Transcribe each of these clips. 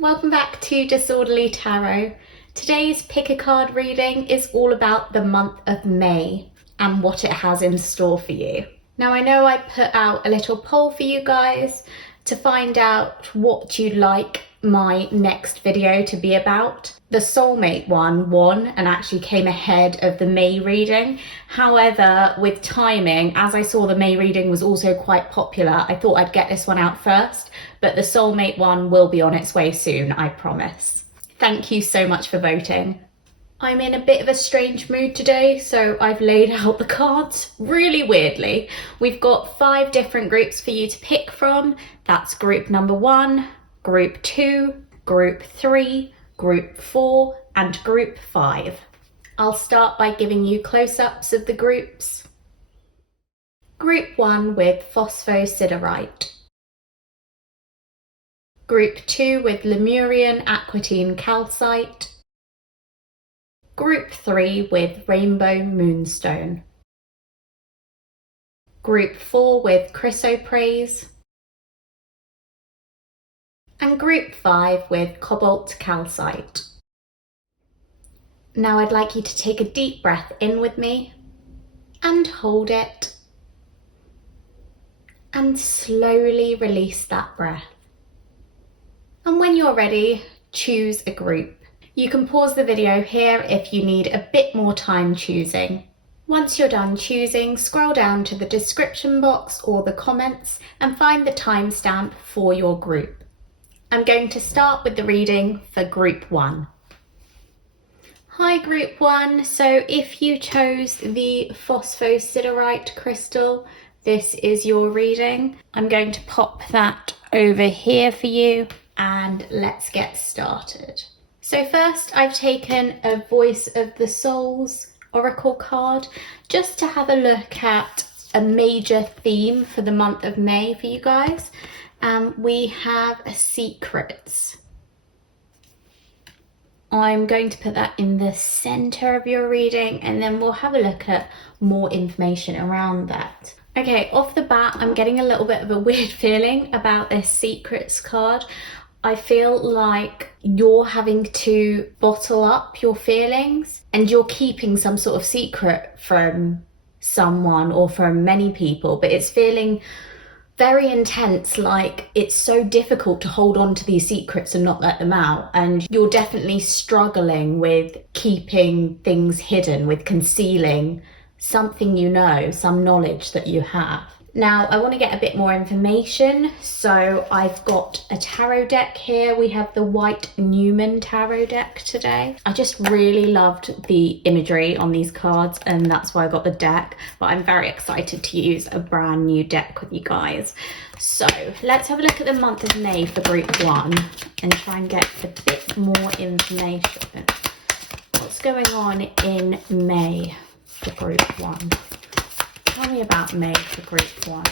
welcome back to Disorderly Tarot. Today's pick a card reading is all about the month of May and what it has in store for you. Now I know I put out a little poll for you guys to find out what you'd like my next video to be about. The soulmate one won and actually came ahead of the May reading. However, with timing, as I saw the May reading was also quite popular, I thought I'd get this one out first, but the soulmate one will be on its way soon, I promise. Thank you so much for voting. I'm in a bit of a strange mood today, so I've laid out the cards really weirdly. We've got 5 different groups for you to pick from. That's group number 1, group 2, group 3, group 4 and group 5. I'll start by giving you close-ups of the groups. Group 1 with phosphosiderite. Group 2 with Lemurian aquatine calcite. Group 3 with rainbow moonstone. Group 4 with chrysoprase. And group 5 with cobalt calcite. Now I'd like you to take a deep breath in with me and hold it and slowly release that breath. And when you're ready, choose a group. You can pause the video here if you need a bit more time choosing. Once you're done choosing, scroll down to the description box or the comments and find the timestamp for your group. I'm going to start with the reading for group 1. Hi group 1, so if you chose the phosphosiderite crystal, this is your reading. I'm going to pop that over here for you and let's get started. So first I've taken a Voice of the Souls Oracle card just to have a look at a major theme for the month of May for you guys. We have secrets. I'm going to put that in the center of your reading and then we'll have a look at more information around that. Okay, off the bat, I'm getting a little bit of a weird feeling about this secrets card. I feel like you're having to bottle up your feelings and you're keeping some sort of secret from someone or from many people, but it's feeling very intense, like it's so difficult to hold on to these secrets and not let them out, and you're definitely struggling with keeping things hidden, with concealing something you know, some knowledge that you have. Now I want to get a bit more information, so I've got a tarot deck here. We have the white Numen tarot deck today. I just really loved the imagery on these cards and that's why I got the deck, but I'm very excited to use a brand new deck with you guys. So let's have a look at the month of May for group 1 and try and get a bit more information. What's going on in May for group 1? Tell me about May for group 1.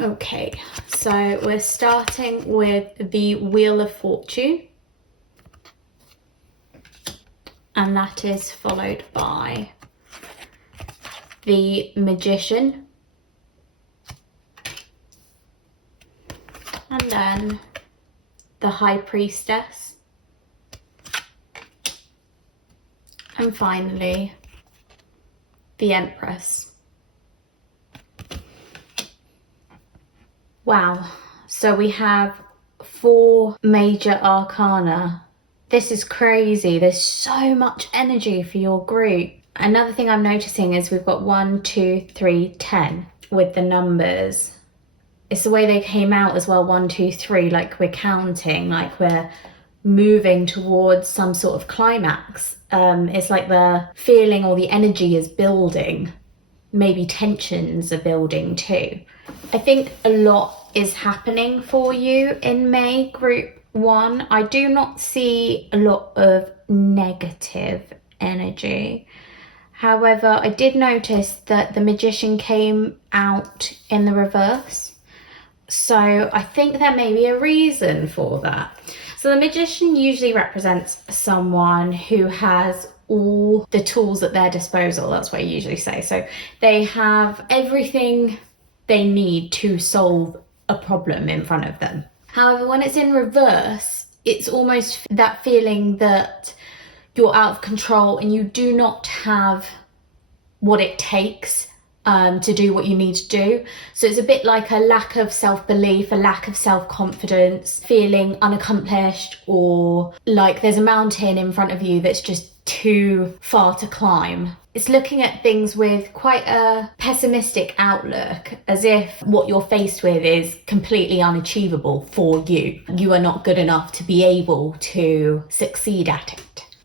Okay, so we're starting with the Wheel of Fortune, and that is followed by the Magician, and then the High Priestess, and finally the Empress. Wow, so we have 4 major arcana. This is crazy. There's so much energy for your group. Another thing I'm noticing is we've got 1, 2, 3, 10 with the numbers. It's the way they came out as well, 1, 2, 3, like we're counting, like we're moving towards some sort of climax. It's like the feeling or the energy is building. Maybe tensions are building too. I think a lot is happening for you in May, group 1. I do not see a lot of negative energy. However, I did notice that the Magician came out in the reverse. So I think there may be a reason for that. So the Magician usually represents someone who has all the tools at their disposal. That's what I usually say. So they have everything they need to solve a problem in front of them. However, when it's in reverse, it's almost that feeling that you're out of control and you do not have what it takes to do what you need to do. So it's a bit like a lack of self-belief, a lack of self-confidence, feeling unaccomplished, or like there's a mountain in front of you that's just too far to climb. It's looking at things with quite a pessimistic outlook, as if what you're faced with is completely unachievable for you. You are not good enough to be able to succeed at it.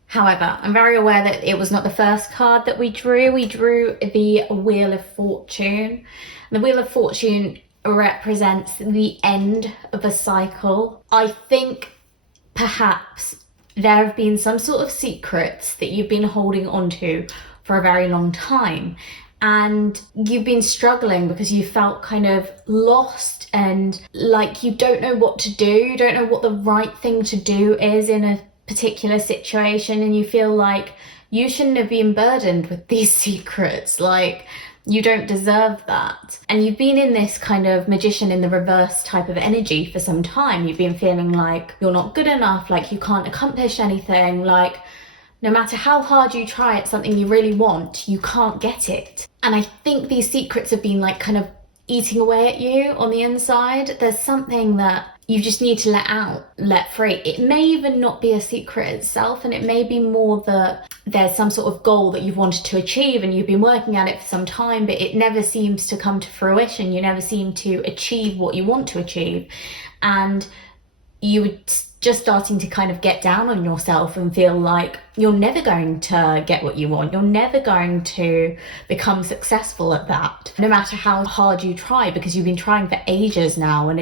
However, I'm very aware that it was not the first card that we drew. We drew the Wheel of Fortune. The Wheel of Fortune represents the end of a cycle. I think perhaps there have been some sort of secrets that you've been holding onto for a very long time, and you've been struggling because you felt kind of lost and like you don't know what to do. You don't know what the right thing to do is in a particular situation, and you feel like you shouldn't have been burdened with these secrets, like you don't deserve that. And you've been in this kind of magician in the reverse type of energy for some time. You've been feeling like you're not good enough, like you can't accomplish anything, like no matter how hard you try at something you really want, you can't get it. And I think these secrets have been like kind of eating away at you on the inside. There's something that you just need to let out, let free. It may even not be a secret itself, and it may be more that there's some sort of goal that you've wanted to achieve and you've been working at it for some time, but it never seems to come to fruition. You never seem to achieve what you want to achieve. And you're just starting to kind of get down on yourself and feel like you're never going to get what you want. You're never going to become successful at that, no matter how hard you try, because you've been trying for ages now and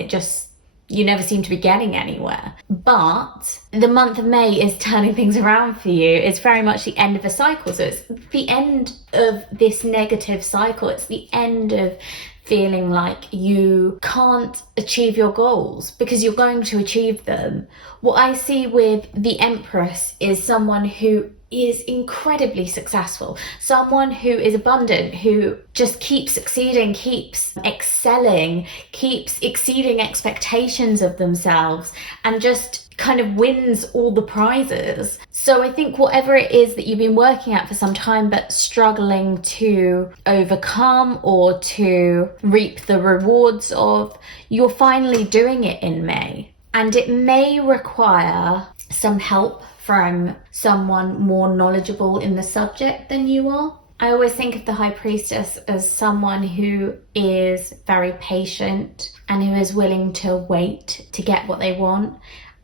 you never seem to be getting anywhere. But the month of May is turning things around for you. It's very much the end of a cycle. So it's the end of this negative cycle. It's the end of feeling like you can't achieve your goals, because you're going to achieve them. What I see with the Empress is someone who is incredibly successful, someone who is abundant, who just keeps succeeding, keeps excelling, keeps exceeding expectations of themselves, and just kind of wins all the prizes. So I think whatever it is that you've been working at for some time but struggling to overcome or to reap the rewards of, you're finally doing it in May. And it may require some help from someone more knowledgeable in the subject than you are. I always think of the High Priestess as someone who is very patient and who is willing to wait to get what they want.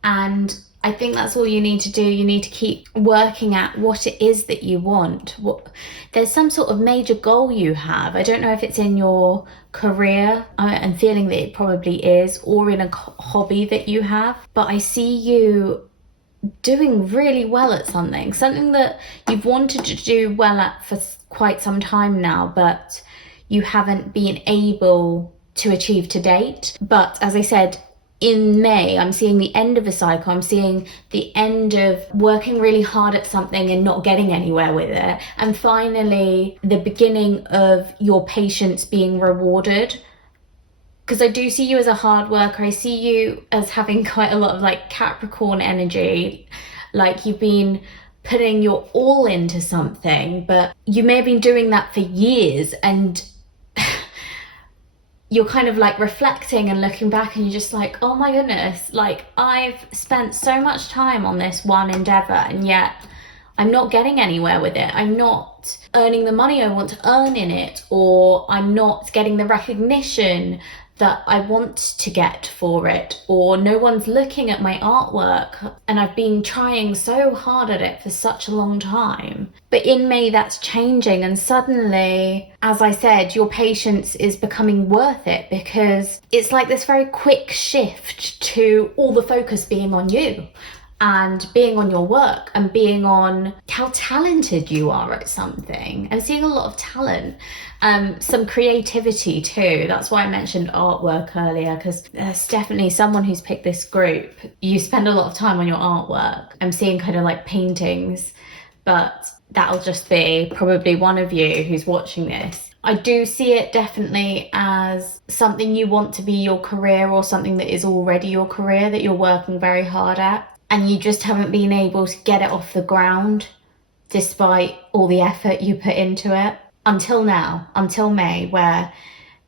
And I think that's all you need to do. You need to keep working at what it is that you want. There's some sort of major goal you have. I don't know if it's in your career, I'm feeling that it probably is, or in a hobby that you have. But I see you doing really well at something that you've wanted to do well at for quite some time now, but you haven't been able to achieve to date. But as I said, in May, I'm seeing the end of a cycle. I'm seeing the end of working really hard at something and not getting anywhere with it. And finally, the beginning of your patience being rewarded. Because I do see you as a hard worker. I see you as having quite a lot of like Capricorn energy. Like you've been putting your all into something, but you may have been doing that for years, and you're kind of like reflecting and looking back and you're just like, oh my goodness, like I've spent so much time on this one endeavor and yet I'm not getting anywhere with it. I'm not earning the money I want to earn in it, or I'm not getting the recognition that I want to get for it, or no one's looking at my artwork and I've been trying so hard at it for such a long time. But in May that's changing, and suddenly, as I said, your patience is becoming worth it, because it's like this very quick shift to all the focus being on you and being on your work and being on how talented you are at something, and seeing a lot of talent. Some creativity too. That's why I mentioned artwork earlier, because there's definitely someone who's picked this group. You spend a lot of time on your artwork. I'm seeing kind of like paintings but that'll just be probably one of you who's watching this. I do see it definitely as something you want to be your career, or something that is already your career that you're working very hard at, and you just haven't been able to get it off the ground despite all the effort you put into it until now, until May, where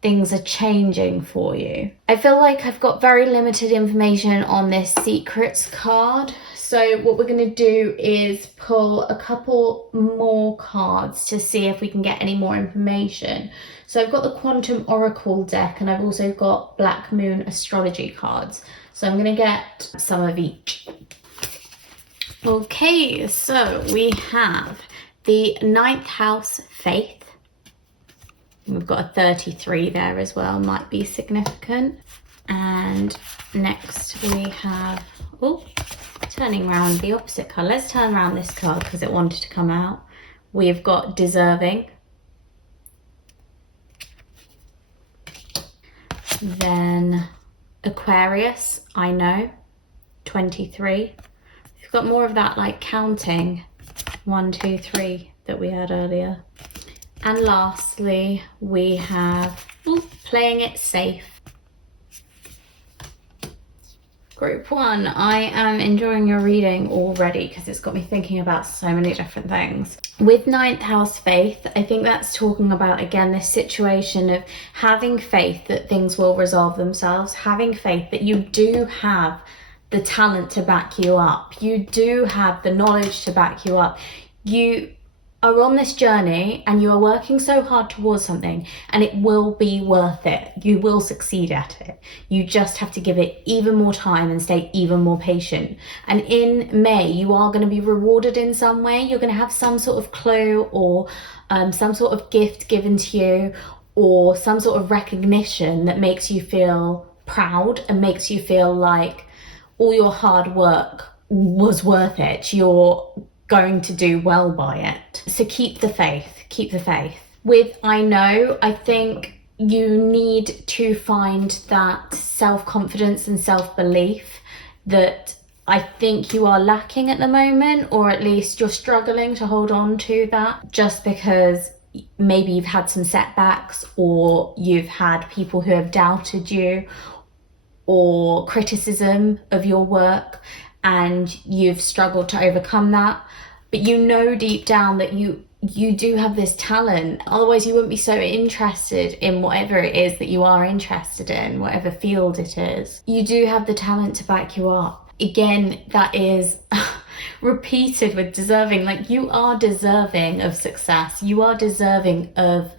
things are changing for you. I feel like I've got very limited information on this secrets card. So what we're going to do is pull a couple more cards to see if we can get any more information. So I've got the Quantum Oracle deck, and I've also got Black Moon Astrology cards. So I'm going to get some of each. Okay, so we have the 9th house, Faith. We've got a 33 there as well, might be significant. And next we have, turning around the opposite card. Let's turn around this card because it wanted to come out. We've got Deserving. Then Aquarius, I Know, 23. We've got more of that like counting, 1, 2, 3 that we had earlier. And lastly, we have Playing It Safe. Group 1, I am enjoying your reading already because it's got me thinking about so many different things. With 9th house Faith, I think that's talking about, again, this situation of having faith that things will resolve themselves, having faith that you do have the talent to back you up, you do have the knowledge to back you up. You are on this journey and you are working so hard towards something, and it will be worth it. You will succeed at it. You just have to give it even more time and stay even more patient. And in May, you are going to be rewarded in some way. You're going to have some sort of clue, or some sort of gift given to you, or some sort of recognition that makes you feel proud and makes you feel like all your hard work was worth it. You're going to do well by it. So keep the faith, keep the faith. With I Know, I think you need to find that self-confidence and self-belief that I think you are lacking at the moment, or at least you're struggling to hold on to that, just because maybe you've had some setbacks, or you've had people who have doubted you, or criticism of your work, and you've struggled to overcome that. But you know deep down that you do have this talent, otherwise you wouldn't be so interested in whatever it is that you are interested in, whatever field it is. You do have the talent to back you up. Again, that is repeated with Deserving. Like, you are deserving of success, you are deserving of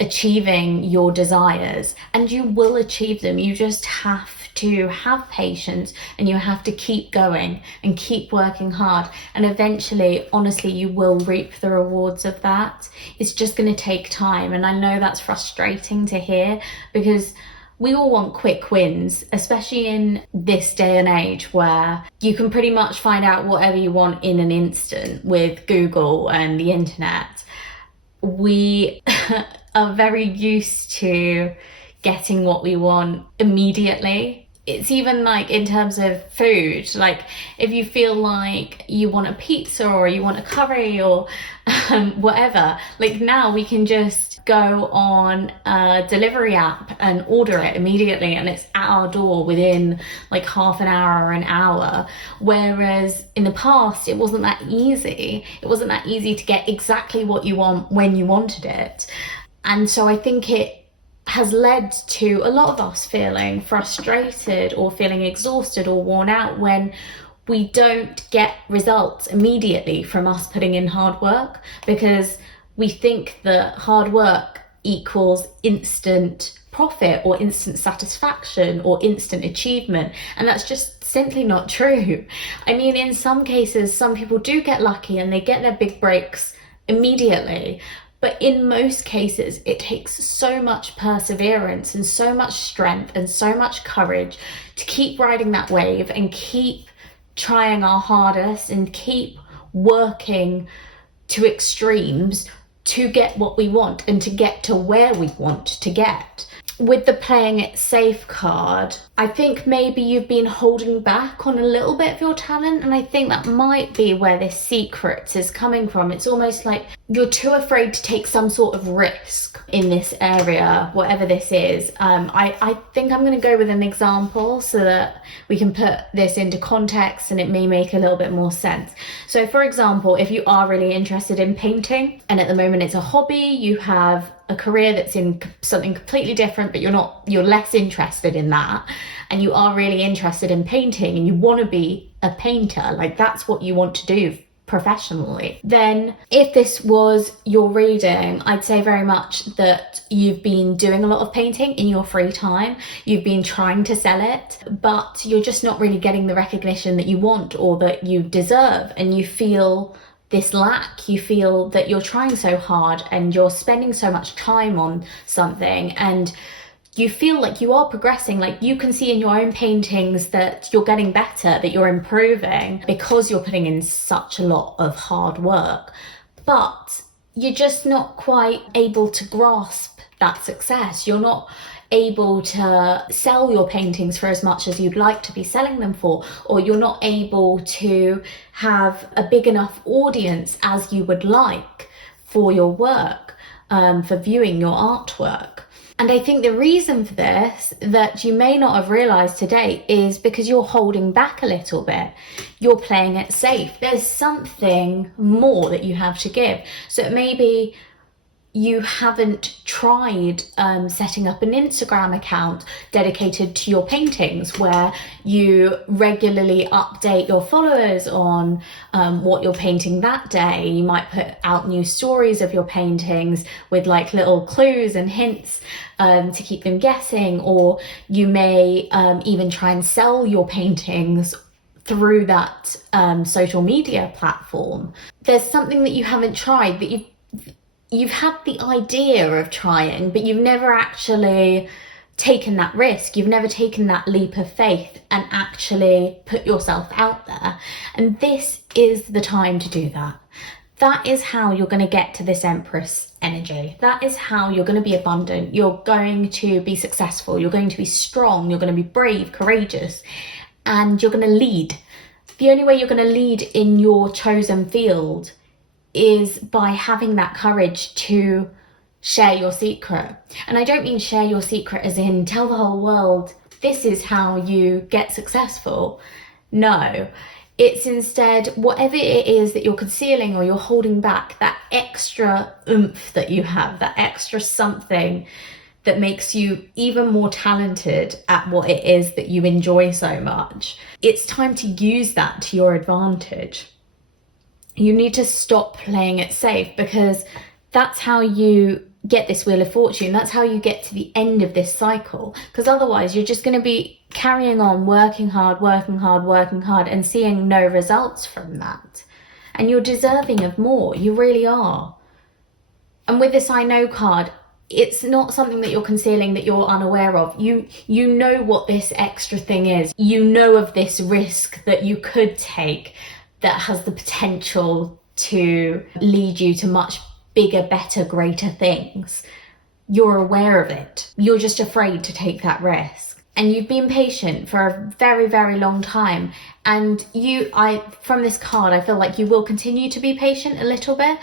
achieving your desires, and you will achieve them. You just have to have patience, and you have to keep going and keep working hard, and eventually, honestly, you will reap the rewards of that. It's just going to take time, and I know that's frustrating to hear, because we all want quick wins, especially in this day and age where you can pretty much find out whatever you want in an instant with Google and the internet. We are very used to getting what we want immediately. It's even like in terms of food, like if you feel like you want a pizza or you want a curry or whatever, like now we can just go on a delivery app and order it immediately, and it's at our door within like half an hour or an hour. Whereas in the past, it wasn't that easy. It wasn't that easy to get exactly what you want when you wanted it. And so I think it has led to a lot of us feeling frustrated or feeling exhausted or worn out when we don't get results immediately from us putting in hard work, because we think that hard work equals instant profit or instant satisfaction or instant achievement, and that's just simply not true. I mean, in some cases, some people do get lucky and they get their big breaks immediately, but in most cases, it takes so much perseverance and so much strength and so much courage to keep riding that wave and keep trying our hardest and keep working to extremes to get what we want and to get to where we want to get. With the Playing It Safe card, I think maybe you've been holding back on a little bit of your talent, and I think that might be where this secret is coming from. It's almost like you're too afraid to take some sort of risk in this area, whatever this is. I think I'm going to go with an example so that we can put this into context and it may make a little bit more sense. So for example, if you are really interested in painting and at the moment it's a hobby, you have a career that's in something completely different, but you're less interested in that, and you are really interested in painting and you want to be a painter, like that's what you want to do professionally, then if this was your reading, I'd say very much that you've been doing a lot of painting in your free time, you've been trying to sell it, but you're just not really getting the recognition that you want or that you deserve, and you feel this lack. You feel that you're trying so hard and you're spending so much time on something, and you feel like you are progressing, like you can see in your own paintings that you're getting better, that you're improving because you're putting in such a lot of hard work, but you're just not quite able to grasp that success. You're not able to sell your paintings for as much as you'd like to be selling them for, or you're not able to have a big enough audience as you would like for your work, for viewing your artwork. And I think the reason for this that you may not have realised today is because you're holding back a little bit. You're playing it safe. There's something more that you have to give. So maybe you haven't tried setting up an Instagram account dedicated to your paintings where you regularly update your followers on what you're painting that day. You might put out new stories of your paintings with like little clues and hints to keep them guessing, or you may even try and sell your paintings through that social media platform. There's something that you haven't tried, that you've had the idea of trying, but you've never actually taken that risk. You've never taken that leap of faith and actually put yourself out there. And this is the time to do that. That is how you're going to get to this Empress energy. That is how you're going to be abundant. You're going to be successful. You're going to be strong. You're going to be brave, courageous, and you're going to lead. The only way you're going to lead in your chosen field is by having that courage to share your secret. And I don't mean share your secret as in tell the whole world this is how you get successful. No, it's instead whatever it is that you're concealing or you're holding back, that extra oomph that you have, that extra something that makes you even more talented at what it is that you enjoy so much. It's time to use that to your advantage. You need to stop playing it safe, because that's how you get this Wheel of Fortune. That's how you get to the end of this cycle, because otherwise you're just going to be carrying on working hard and seeing no results from that. And you're deserving of more. You really are. And with this I Know card, it's not something that you're concealing, that you're unaware of. You know what this extra thing is. You know of this risk that you could take that has the potential to lead you to much bigger, better, greater things. You're aware of it. You're just afraid to take that risk. And you've been patient for a very, very long time. And from this card, I feel like you will continue to be patient a little bit,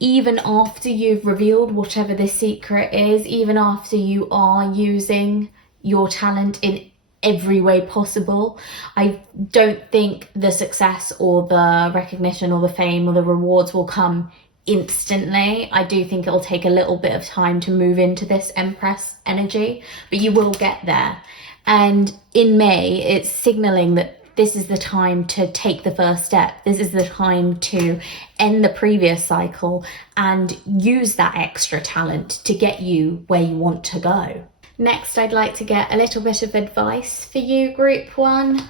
even after you've revealed whatever this secret is, even after you are using your talent in every way possible. I don't think the success or the recognition or the fame or the rewards will come instantly. I do think it'll take a little bit of time to move into this Empress energy, but you will get there. And in May, it's signaling that this is the time to take the first step. This is the time to end the previous cycle and use that extra talent to get you where you want to go. Next, I'd like to get a little bit of advice for you, Group 1,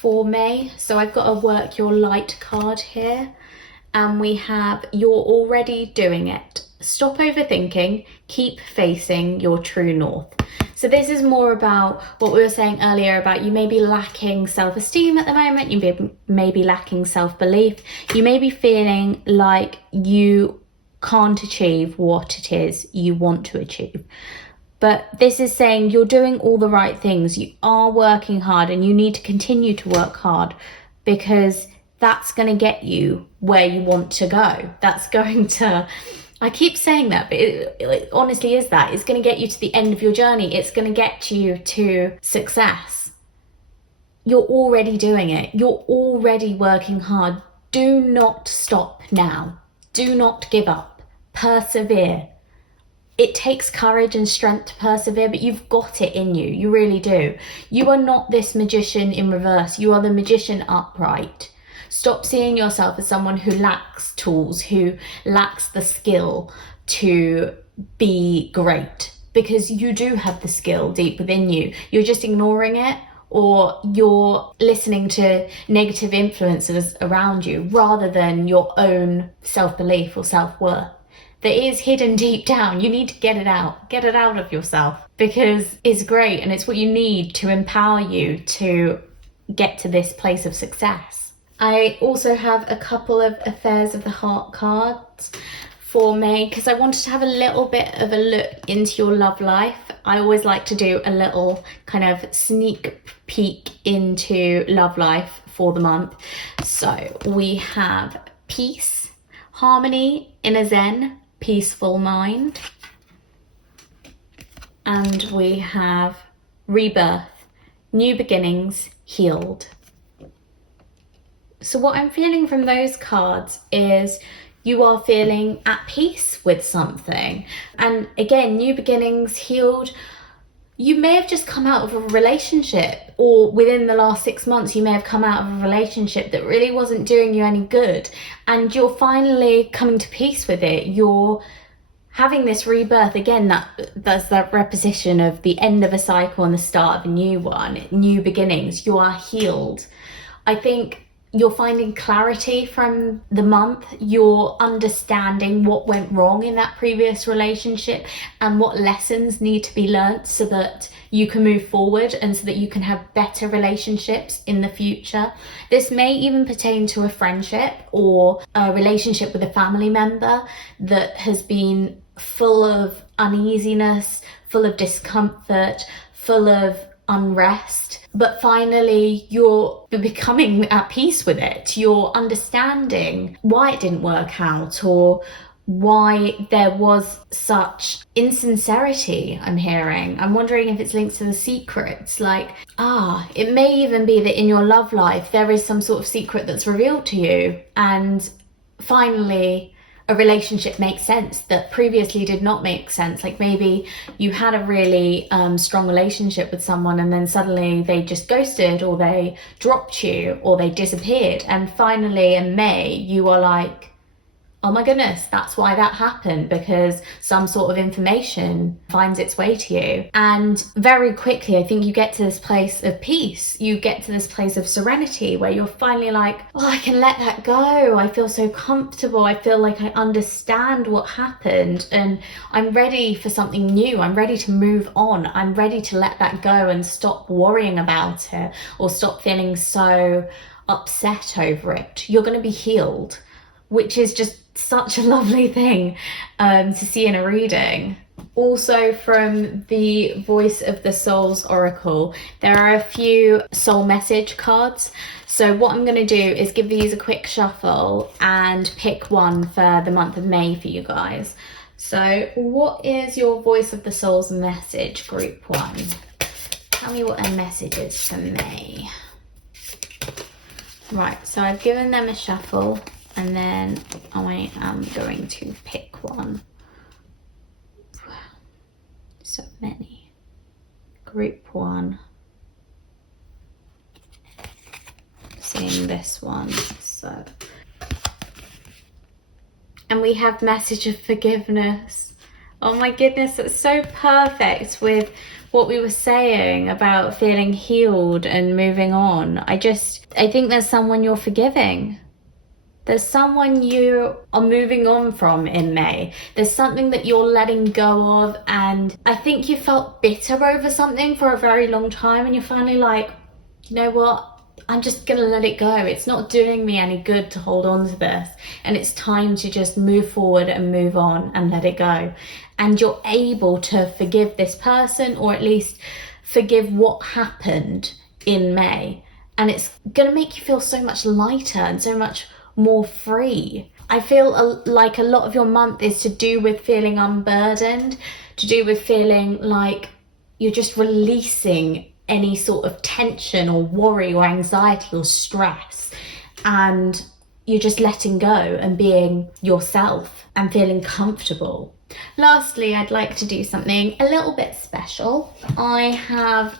for May. So I've got a Work Your Light card here, and we have You're Already Doing It. Stop overthinking, keep facing your true north. So this is more about what we were saying earlier about you may be lacking self-esteem at the moment, you may be lacking self-belief, you may be feeling like you can't achieve what it is you want to achieve. But this is saying you're doing all the right things. You are working hard, and you need to continue to work hard, because that's going to get you where you want to go. That's going to, I keep saying that, but it honestly is that. It's going to get you to the end of your journey. It's going to get you to success. You're already doing it. You're already working hard. Do not stop now. Do not give up. Persevere. It takes courage and strength to persevere, but you've got it in you. You really do. You are not this magician in reverse. You are the magician upright. Stop seeing yourself as someone who lacks tools, who lacks the skill to be great, because you do have the skill deep within you. You're just ignoring it, or you're listening to negative influences around you rather than your own self-belief or self-worth that is hidden deep down. You need to get it out of yourself, because it's great and it's what you need to empower you to get to this place of success. I also have a couple of Affairs of the Heart cards for May, because I wanted to have a little bit of a look into your love life. I always like to do a little kind of sneak peek into love life for the month. So we have peace, harmony, inner zen, peaceful mind. And we have rebirth, new beginnings, healed. So what I'm feeling from those cards is you are feeling at peace with something. And again, new beginnings, healed. You may have just come out of a relationship, or within the last 6 months, you may have come out of a relationship that really wasn't doing you any good. And you're finally coming to peace with it. You're having this rebirth. Again, that's that repetition of the end of a cycle and the start of a new one, new beginnings. You are healed. I think you're finding clarity from the month. You're understanding what went wrong in that previous relationship and what lessons need to be learnt so that you can move forward and so that you can have better relationships in the future. This may even pertain to a friendship or a relationship with a family member that has been full of uneasiness, full of discomfort, full of unrest, but finally you're becoming at peace with it. You're understanding why it didn't work out, or why there was such insincerity. I'm wondering if it's linked to the secrets. Like, it may even be that in your love life there is some sort of secret that's revealed to you, and finally a relationship makes sense that previously did not make sense. Like maybe you had a really strong relationship with someone, and then suddenly they just ghosted, or they dropped you, or they disappeared, and finally in May you are like, oh my goodness, that's why that happened, because some sort of information finds its way to you. And very quickly, I think you get to this place of peace. You get to this place of serenity where you're finally like, oh, I can let that go. I feel so comfortable. I feel like I understand what happened, and I'm ready for something new. I'm ready to move on. I'm ready to let that go and stop worrying about it, or stop feeling so upset over it. You're going to be healed, which is just such a lovely thing to see in a reading. Also, from the Voice of the Souls Oracle, there are a few soul message cards. So what I'm going to do is give these a quick shuffle and pick one for the month of May for you guys. So what is your Voice of the Souls message, group 1? Tell me what their message is for May. Right, so I've given them a shuffle, and then I am going to pick one. So many. Group 1. Seeing this one. So. And we have message of forgiveness. Oh my goodness, it's so perfect with what we were saying about feeling healed and moving on. I think there's someone you're forgiving. There's someone you are moving on from in May. There's something that you're letting go of, and I think you felt bitter over something for a very long time, and you're finally like, you know what? I'm just gonna let it go. It's not doing me any good to hold on to this. And it's time to just move forward and move on and let it go. And you're able to forgive this person, or at least forgive what happened in May. And it's gonna make you feel so much lighter and so much more free. I feel like a lot of your month is to do with feeling unburdened, to do with feeling like you're just releasing any sort of tension or worry or anxiety or stress, and you're just letting go and being yourself and feeling comfortable. Lastly, I'd like to do something a little bit special. I have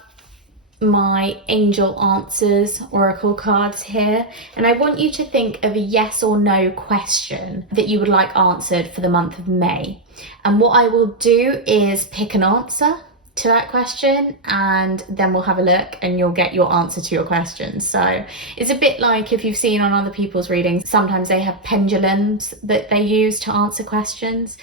my Angel Answers Oracle cards here, and I want you to think of a yes or no question that you would like answered for the month of May. And what I will do is pick an answer to that question, and then we'll have a look and you'll get your answer to your question. So it's a bit like if you've seen on other people's readings, sometimes they have pendulums that they use to answer questions.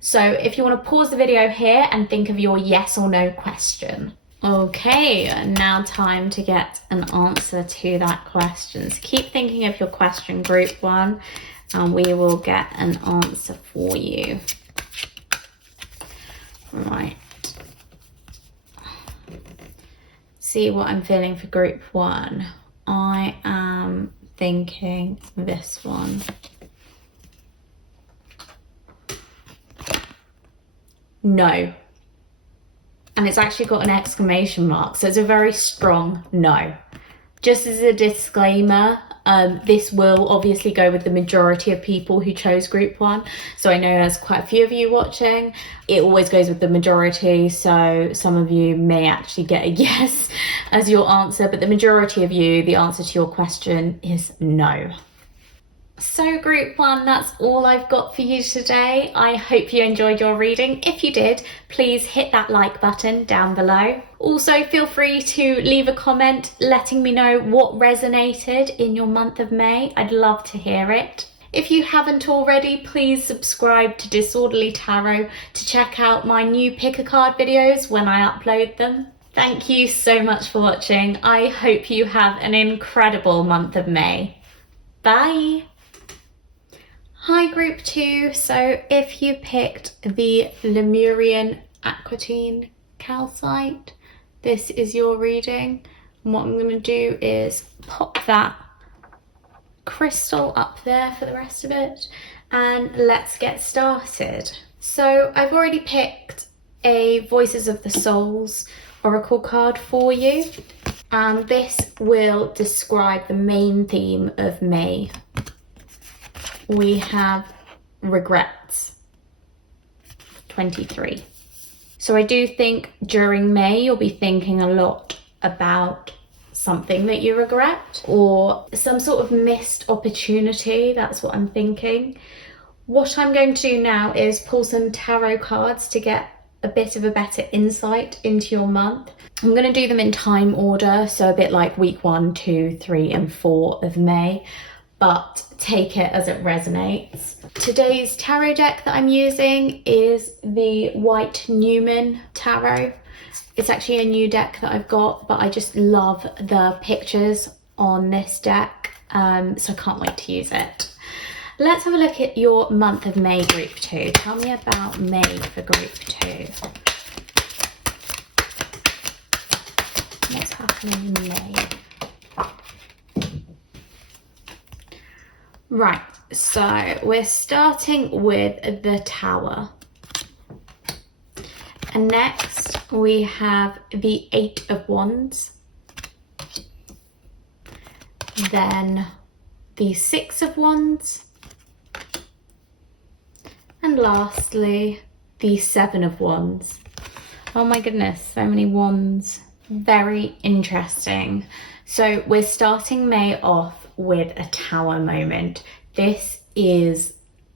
So if you want to pause the video here and think of your yes or no question. Okay, now time to get an answer to that question. So keep thinking of your question, group 1, and we will get an answer for you. Right. See what I'm feeling for group 1. I am thinking this one. No. And it's actually got an exclamation mark, so it's a very strong no. Just as a disclaimer, this will obviously go with the majority of people who chose group 1. So I know there's quite a few of you watching. It always goes with the majority, so some of you may actually get a yes as your answer, but the majority of you, the answer to your question is no. So group 1, that's all I've got for you today. I hope you enjoyed your reading. If you did, please hit that like button down below. Also, feel free to leave a comment letting me know what resonated in your month of May. I'd love to hear it. If you haven't already, please subscribe to Disorderly Tarot to check out my new pick a card videos when I upload them. Thank you so much for watching. I hope you have an incredible month of May. Bye! Hi group 2, so if you picked the Lemurian Aquatine Calcite, this is your reading. And what I'm going to do is pop that crystal up there for the rest of it, and let's get started. So I've already picked a Voices of the Souls Oracle card for you, and this will describe the main theme of May. We have regrets, 23. So I do think during May you'll be thinking a lot about something that you regret or some sort of missed opportunity. That's what I'm thinking. What I'm going to do now is pull some tarot cards to get a bit of a better insight into your month. I'm going to do them in time order, so a bit like week 1, 2, 3 and 4 of May, but take it as it resonates. Today's tarot deck that I'm using is the White Numen Tarot. It's actually a new deck that I've got, but I just love the pictures on this deck, so I can't wait to use it. Let's have a look at your month of May, group 2. Tell me about May for group 2. What's happening in May? Right, so we're starting with the Tower. And next we have the 8 of Wands. Then the 6 of Wands. And lastly, the 7 of Wands. Oh my goodness, so many wands. Very interesting. So we're starting May off with a Tower moment. This is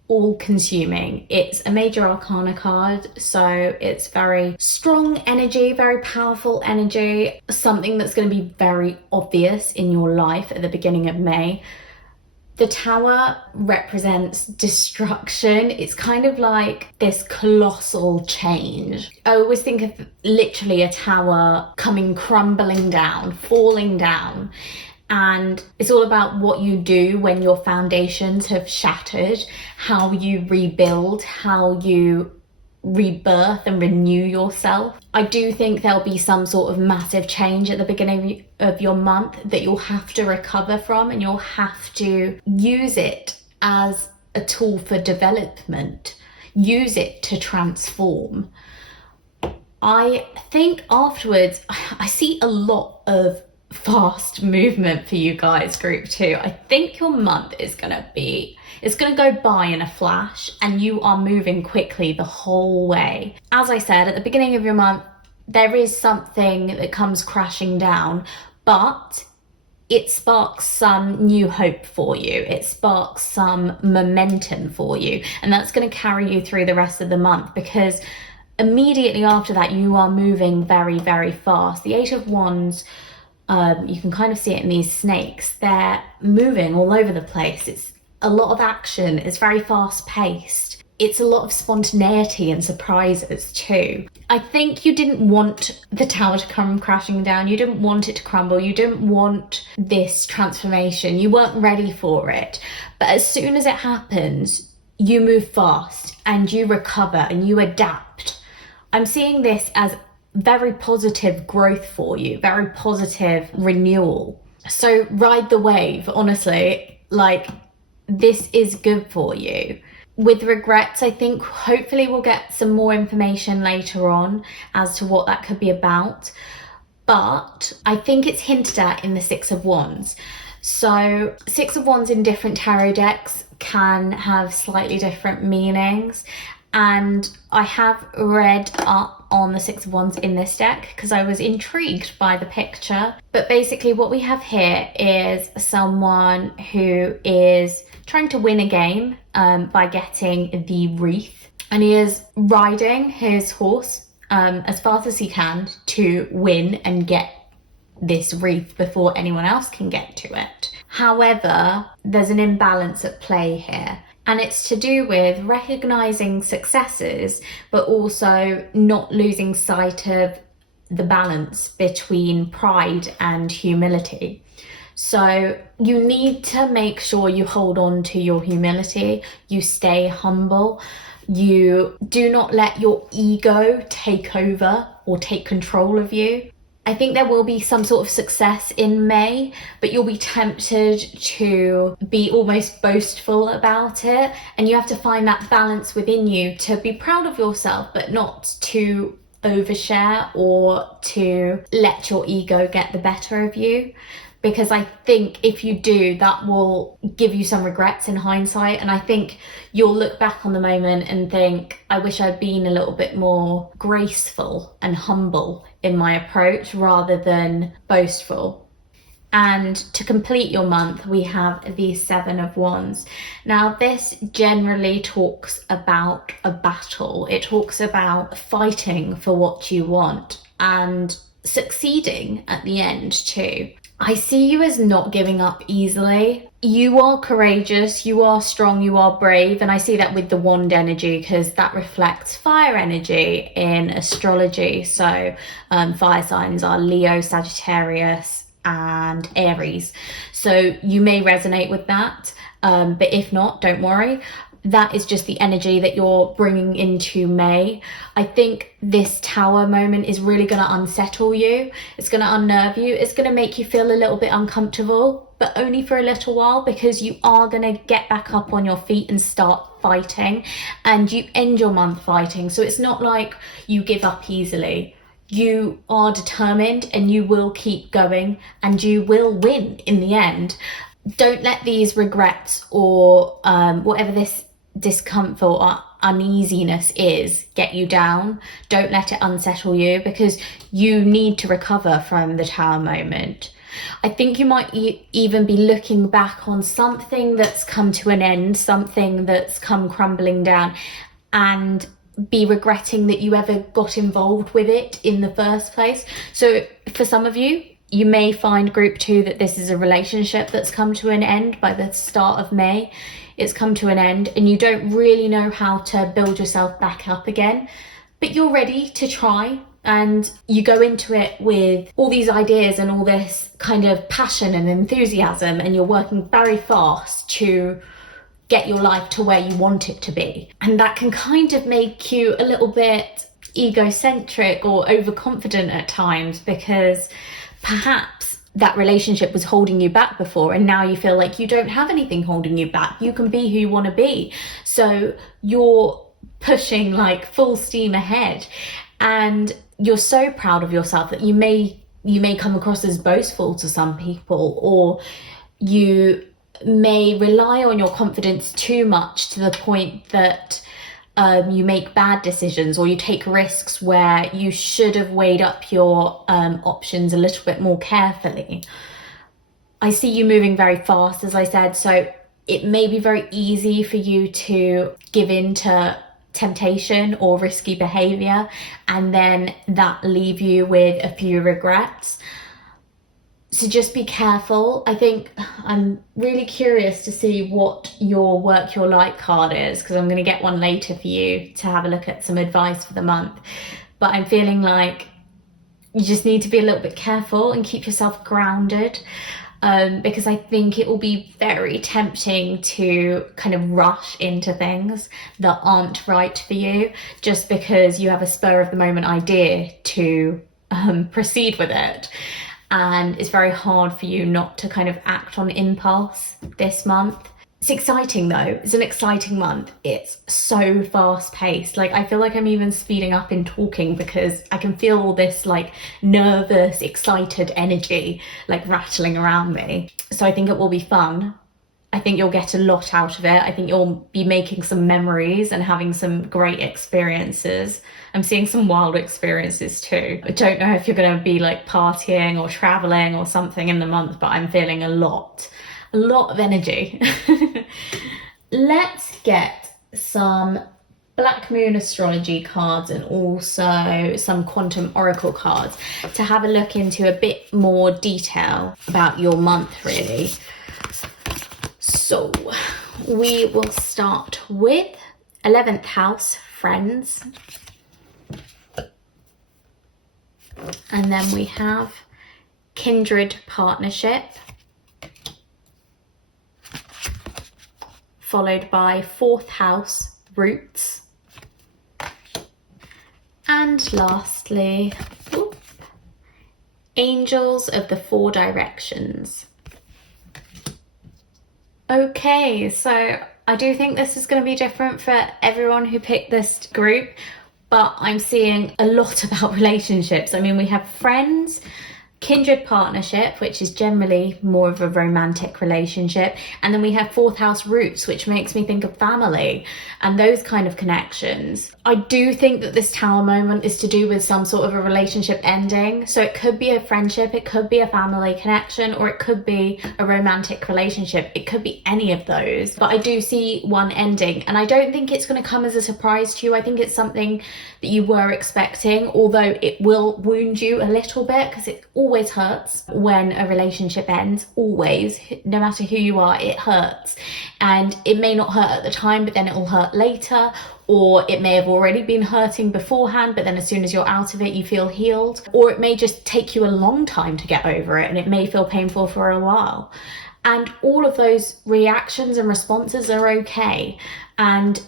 all consuming. It's a major arcana card, so it's very strong energy, very powerful energy, something that's going to be very obvious in your life at the beginning of May. The Tower represents destruction. It's kind of like this colossal change. I always think of literally a tower coming crumbling down, falling down. And it's all about what you do when your foundations have shattered, how you rebuild, how you rebirth and renew yourself. I do think there'll be some sort of massive change at the beginning of your month that you'll have to recover from, and you'll have to use it as a tool for development, use it to transform. I think afterwards, I see a lot of fast movement for you guys, group 2. I think your month is gonna go by in a flash, and you are moving quickly the whole way. As I said, at the beginning of your month, there is something that comes crashing down, but it sparks some new hope for you. It sparks some momentum for you, and that's going to carry you through the rest of the month, because immediately after that, you are moving very, very fast. The 8 of Wands, you can kind of see it in these snakes. They're moving all over the place. It's a lot of action. It's very fast paced. It's a lot of spontaneity and surprises too. I think you didn't want the tower to come crashing down. You didn't want it to crumble. You didn't want this transformation. You weren't ready for it. But as soon as it happens, you move fast and you recover and you adapt. I'm seeing this as very positive growth for you, very positive renewal. So ride the wave, honestly. Like, this is good for you. With regrets, I think hopefully we'll get some more information later on as to what that could be about. But I think it's hinted at in the 6 of Wands. So 6 of Wands in different tarot decks can have slightly different meanings. And I have read up on the 6 of Wands in this deck because I was intrigued by the picture. But basically what we have here is someone who is trying to win a game by getting the wreath. And he is riding his horse as fast as he can to win and get this wreath before anyone else can get to it. However, there's an imbalance at play here. And it's to do with recognizing successes, but also not losing sight of the balance between pride and humility. So you need to make sure you hold on to your humility, you stay humble, you do not let your ego take over or take control of you. I think there will be some sort of success in May, but you'll be tempted to be almost boastful about it. And you have to find that balance within you to be proud of yourself, but not to overshare or to let your ego get the better of you. Because I think if you do, that will give you some regrets in hindsight. And I think you'll look back on the moment and think, I wish I'd been a little bit more graceful and humble in my approach rather than boastful. And to complete your month, we have the 7 of Wands. Now, this generally talks about a battle. It talks about fighting for what you want and succeeding at the end too. I see you as not giving up easily. You are courageous, you are strong, you are brave, and I see that with the wand energy because that reflects fire energy in astrology. So fire signs are Leo, Sagittarius and Aries. So you may resonate with that, but if not, don't worry. That is just the energy that you're bringing into May. I think this tower moment is really going to unsettle you. It's going to unnerve you. It's going to make you feel a little bit uncomfortable, but only for a little while, because you are going to get back up on your feet and start fighting, and you end your month fighting. So it's not like you give up easily. You are determined and you will keep going and you will win in the end. Don't let these regrets or whatever this discomfort or uneasiness is get you down. Don't let it unsettle you, because you need to recover from the tower moment. I think you might even be looking back on something that's come to an end, something that's come crumbling down, and be regretting that you ever got involved with it in the first place. So for some of you, you may find group 2 that this is a relationship that's come to an end by the start of May. It's come to an end and you don't really know how to build yourself back up again, but you're ready to try. and you go into it with all these ideas and all this kind of passion and enthusiasm, and you're working very fast to get your life to where you want it to be. And that can kind of make you a little bit egocentric or overconfident at times, because perhaps that relationship was holding you back before, and now you feel like you don't have anything holding you back. You can be who you want to be. So you're pushing like full steam ahead, and you're so proud of yourself that you may come across as boastful to some people, or you may rely on your confidence too much to the point that you make bad decisions, or you take risks where you should have weighed up your options a little bit more carefully. I see you moving very fast, as I said, so it may be very easy for you to give in to temptation or risky behavior, and then that leave you with a few regrets. So just be careful. I think I'm really curious to see what your work your light card is, because I'm going to get one later for you to have a look at some advice for the month. But I'm feeling like you just need to be a little bit careful and keep yourself grounded, because I think it will be very tempting to kind of rush into things that aren't right for you just because you have a spur of the moment idea to proceed with it. And it's very hard for you not to kind of act on impulse this month. It's exciting though. It's an exciting month. It's so fast paced. Like, I feel like I'm even speeding up in talking because I can feel all this like nervous, excited energy like rattling around me. So I think it will be fun. I think you'll get a lot out of it. I think you'll be making some memories and having some great experiences. I'm seeing some wild experiences too. I don't know if you're going to be like partying or traveling or something in the month, but I'm feeling a lot of energy. Let's get some Black Moon astrology cards and also some quantum oracle cards to have a look into a bit more detail about your month, really. So we will start with 11th house, friends. And then we have kindred partnership, followed by 4th house, roots. And lastly, angels of the 4 directions. Okay, so I do think this is going to be different for everyone who picked this group, but I'm seeing a lot about relationships. I mean, we have friends, kindred partnership, which is generally more of a romantic relationship, and then we have 4th house roots, which makes me think of family and those kind of connections. I do think that this tower moment is to do with some sort of a relationship ending. So it could be a friendship, it could be a family connection, or it could be a romantic relationship. It could be any of those, but I do see one ending, and I don't think it's going to come as a surprise to you. I think it's something that you were expecting, although it will wound you a little bit, because it always hurts when a relationship ends. Always, no matter who you are, it hurts, and it may not hurt at the time, but then it will hurt later, or it may have already been hurting beforehand, but then as soon as you're out of it, you feel healed. Or it may just take you a long time to get over it, and it may feel painful for a while. And all of those reactions and responses are okay, and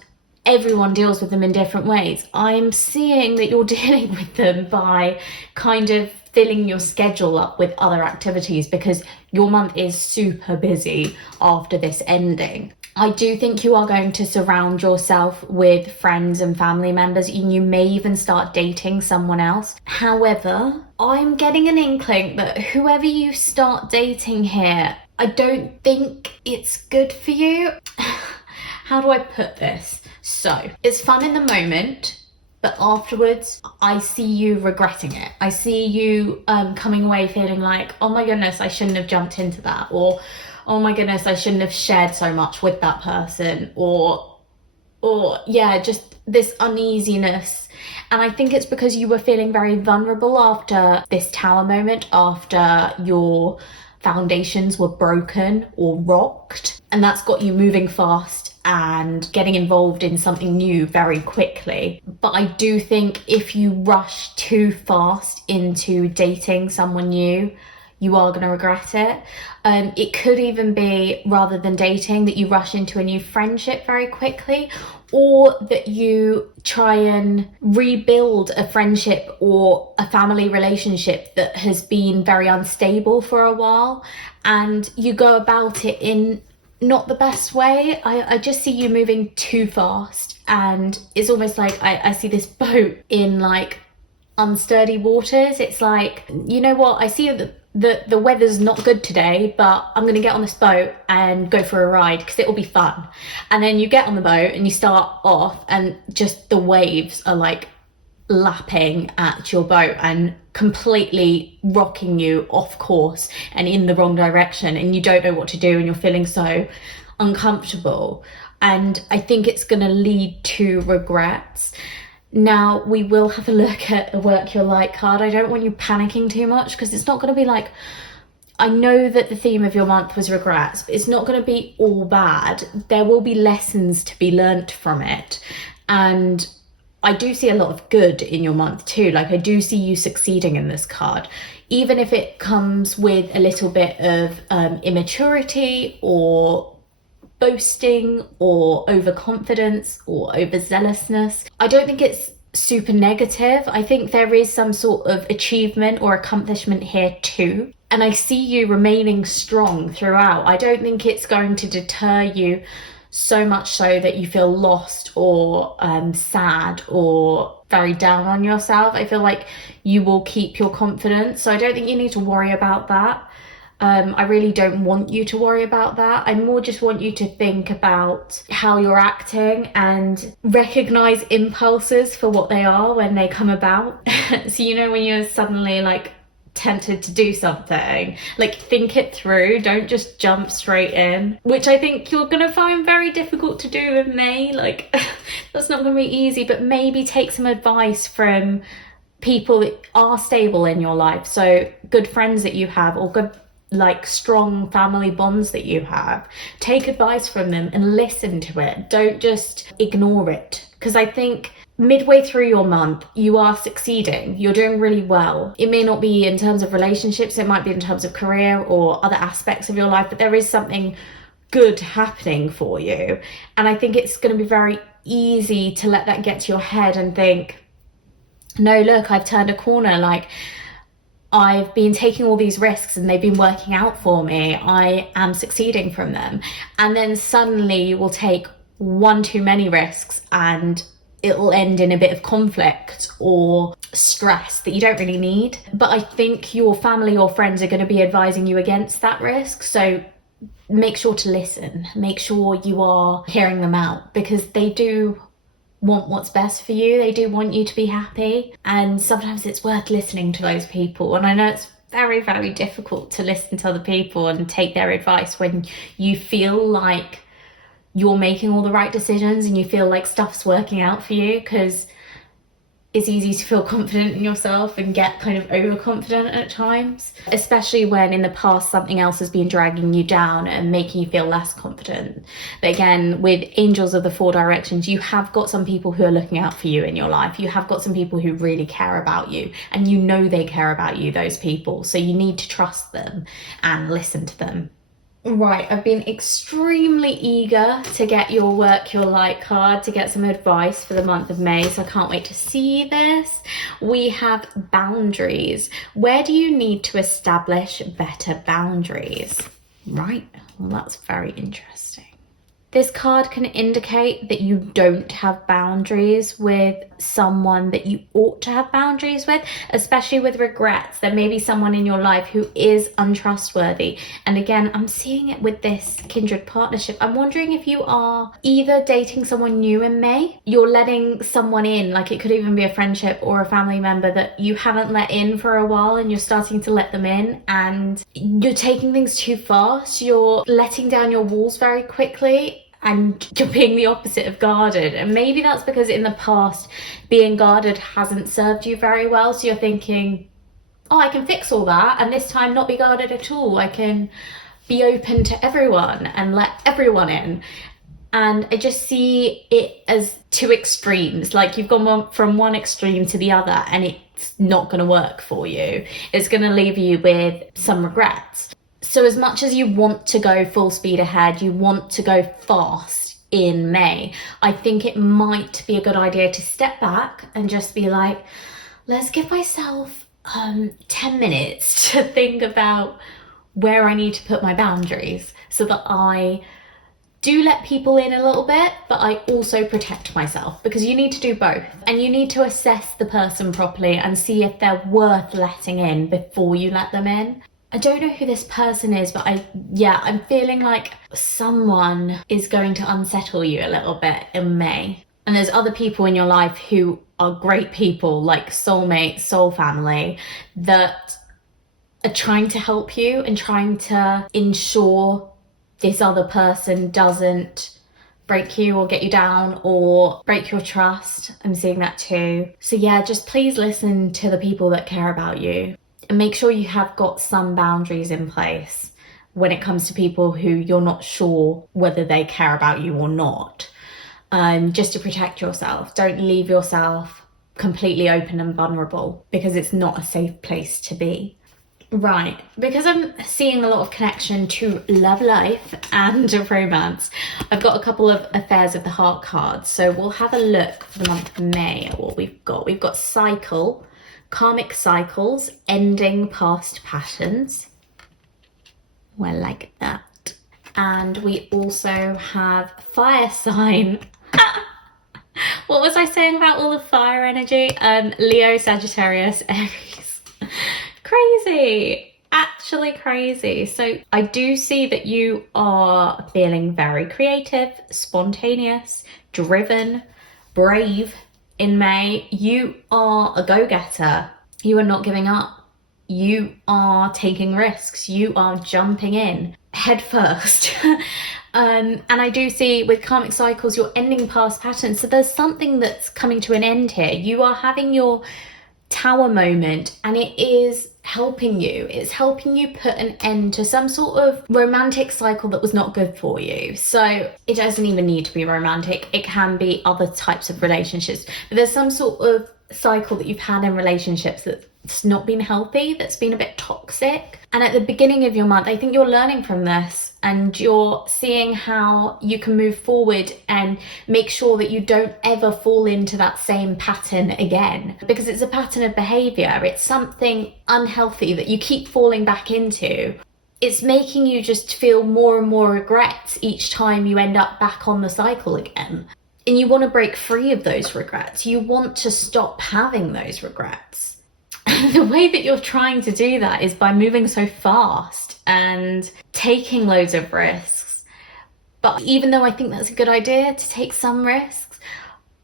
everyone deals with them in different ways. I'm seeing that you're dealing with them by kind of filling your schedule up with other activities, because your month is super busy after this ending. I do think you are going to surround yourself with friends and family members, and you may even start dating someone else. However, I'm getting an inkling that whoever you start dating here, I don't think it's good for you. How do I put this? So, it's fun in the moment, but afterwards, I see you regretting it. I see you coming away feeling like, oh my goodness, I shouldn't have jumped into that, or oh my goodness, I shouldn't have shared so much with that person, or yeah, just this uneasiness. And I think it's because you were feeling very vulnerable after this tower moment, after your foundations were broken or rocked. and that's got you moving fast and getting involved in something new very quickly. But I do think if you rush too fast into dating someone new, you are going to regret it. It could even be, rather than dating, that you rush into a new friendship very quickly, or that you try and rebuild a friendship or a family relationship that has been very unstable for a while, and you go about it in not the best way. I just see you moving too fast, and it's almost like I see this boat in like unsturdy waters. It's like, you know what, I see that the weather's not good today, but I'm gonna get on this boat and go for a ride because it will be fun. And then you get on the boat and you start off, and just the waves are like lapping at your boat and completely rocking you off course and in the wrong direction, and you don't know what to do, and you're feeling so uncomfortable. And I think it's going to lead to regrets. Now, we will have a look at the work you're like card. I don't want you panicking too much, because it's not going to be like, I know that the theme of your month was regrets, but it's not going to be all bad. There will be lessons to be learnt from it. And I do see a lot of good in your month too. Like, I do see you succeeding in this card, even if it comes with a little bit of immaturity or boasting or overconfidence or overzealousness. I don't think it's super negative. I think there is some sort of achievement or accomplishment here too. And I see you remaining strong throughout. I don't think it's going to deter you so much so that you feel lost or sad or very down on yourself. I feel like you will keep your confidence. So I don't think you need to worry about that. I really don't want you to worry about that. I more just want you to think about how you're acting and recognize impulses for what they are when they come about. So, you know, when you're suddenly like tempted to do something, like, think it through. Don't just jump straight in, which I think you're gonna find very difficult to do in May. Like, that's not gonna be easy, but maybe take some advice from people that are stable in your life. So good friends that you have, or good, like, strong family bonds that you have. Take advice from them and listen to it. Don't just ignore it, because I think midway through your month you are succeeding. You're doing really well. It may not be in terms of relationships, it might be in terms of career or other aspects of your life, but there is something good happening for you. And I think it's going to be very easy to let that get to your head and think, no, look, I've turned a corner. Like, I've been taking all these risks and they've been working out for me. I am succeeding from them. And then suddenly you will take one too many risks and it'll end in a bit of conflict or stress that you don't really need. But I think your family or friends are going to be advising you against that risk. So make sure to listen. Make sure you are hearing them out, because they do want what's best for you. They do want you to be happy, and sometimes it's worth listening to those people. And I know it's very, very difficult to listen to other people and take their advice when you feel like you're making all the right decisions and you feel like stuff's working out for you, because it's easy to feel confident in yourself and get kind of overconfident at times, especially when in the past something else has been dragging you down and making you feel less confident. But again, with Angels of the Four Directions, you have got some people who are looking out for you in your life. You have got some people who really care about you, and you know they care about you, those people. So you need to trust them and listen to them. Right, I've been extremely eager to get your work your like card, to get some advice for the month of May, so I can't wait to see this. We have boundaries. Where do you need to establish better boundaries? Right, well, that's very interesting. This card can indicate that you don't have boundaries with someone that you ought to have boundaries with, especially with regrets. There may be someone in your life who is untrustworthy. And again, I'm seeing it with this kindred partnership. I'm wondering if you are either dating someone new in May, you're letting someone in, like it could even be a friendship or a family member that you haven't let in for a while, and you're starting to let them in, and you're taking things too fast. You're letting down your walls very quickly, and you're being the opposite of guarded. And maybe that's because in the past being guarded hasn't served you very well, so you're thinking, oh, I can fix all that and this time not be guarded at all. I can be open to everyone and let everyone in. And I just see it as two extremes. Like, you've gone from one extreme to the other, and it's not going to work for you. It's going to leave you with some regrets. So as much as you want to go full speed ahead, you want to go fast in May, I think it might be a good idea to step back and just be like, let's give myself 10 minutes to think about where I need to put my boundaries, so that I do let people in a little bit, but I also protect myself, because you need to do both, and you need to assess the person properly and see if they're worth letting in before you let them in. I don't know who this person is, but I'm feeling like someone is going to unsettle you a little bit in May. And there's other people in your life who are great people, like soulmates, soul family, that are trying to help you and trying to ensure this other person doesn't break you or get you down or break your trust. I'm seeing that too. So yeah, just please listen to the people that care about you, and make sure you have got some boundaries in place when it comes to people who you're not sure whether they care about you or not. Just to protect yourself. Don't leave yourself completely open and vulnerable, because it's not a safe place to be. Right, because I'm seeing a lot of connection to love life and romance, I've got a couple of affairs of the heart cards. So we'll have a look for the month of May at what we've got. We've got cycle, karmic cycles, ending past patterns. Well, like that. And we also have fire sign. What was I saying about all the fire energy? Leo, Sagittarius, Aries. Crazy, actually crazy. So I do see that you are feeling very creative, spontaneous, driven, brave in May. You are a go-getter. You are not giving up. You are taking risks. You are jumping in head first. And I do see with karmic cycles, you're ending past patterns. So there's something that's coming to an end here. You are having your tower moment, and it is helping you. It's helping you put an end to some sort of romantic cycle that was not good for you. So it doesn't even need to be romantic. It can be other types of relationships. But there's some sort of cycle that you've had in relationships that's not been healthy, that's been a bit toxic. And at the beginning of your month, I think you're learning from this, and you're seeing how you can move forward and make sure that you don't ever fall into that same pattern again, because it's a pattern of behavior. It's something unhealthy that you keep falling back into. It's making you just feel more and more regrets each time you end up back on the cycle again. And you want to break free of those regrets. You want to stop having those regrets. And the way that you're trying to do that is by moving so fast and taking loads of risks. But even though I think that's a good idea to take some risks,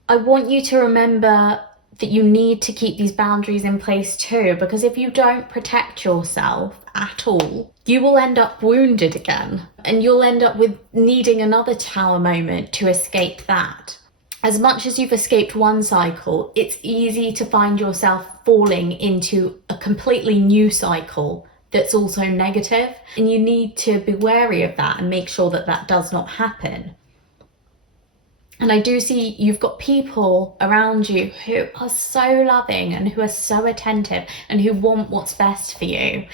I want you to remember that you need to keep these boundaries in place too, because if you don't protect yourself at all, you will end up wounded again, and you'll end up with needing another tower moment to escape that. As much as you've escaped one cycle, it's easy to find yourself falling into a completely new cycle that's also negative, and you need to be wary of that and make sure that that does not happen. And I do see you've got people around you who are so loving and who are so attentive and who want what's best for you.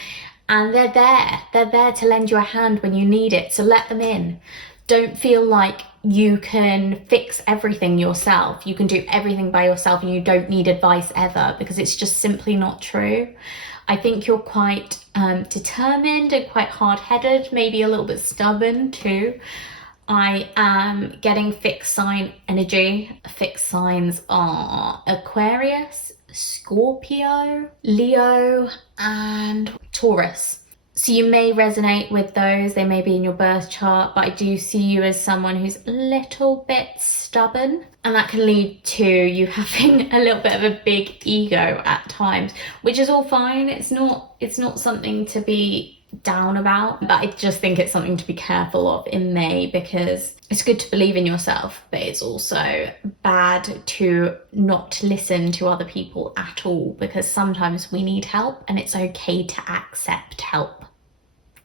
And they're there to lend you a hand when you need it. So let them in. Don't feel like you can fix everything yourself. You can do everything by yourself and you don't need advice ever, because it's just simply not true. I think you're quite determined and quite hard-headed, maybe a little bit stubborn too. I am getting fixed sign energy. Fixed signs are Aquarius, Scorpio, Leo, and Taurus. So you may resonate with those. They may be in your birth chart, but I do see you as someone who's a little bit stubborn, and that can lead to you having a little bit of a big ego at times, which is all fine. It's not something to be down about, but I just think it's something to be careful of in May, because it's good to believe in yourself, but it's also bad to not listen to other people at all, because sometimes we need help and it's okay to accept help.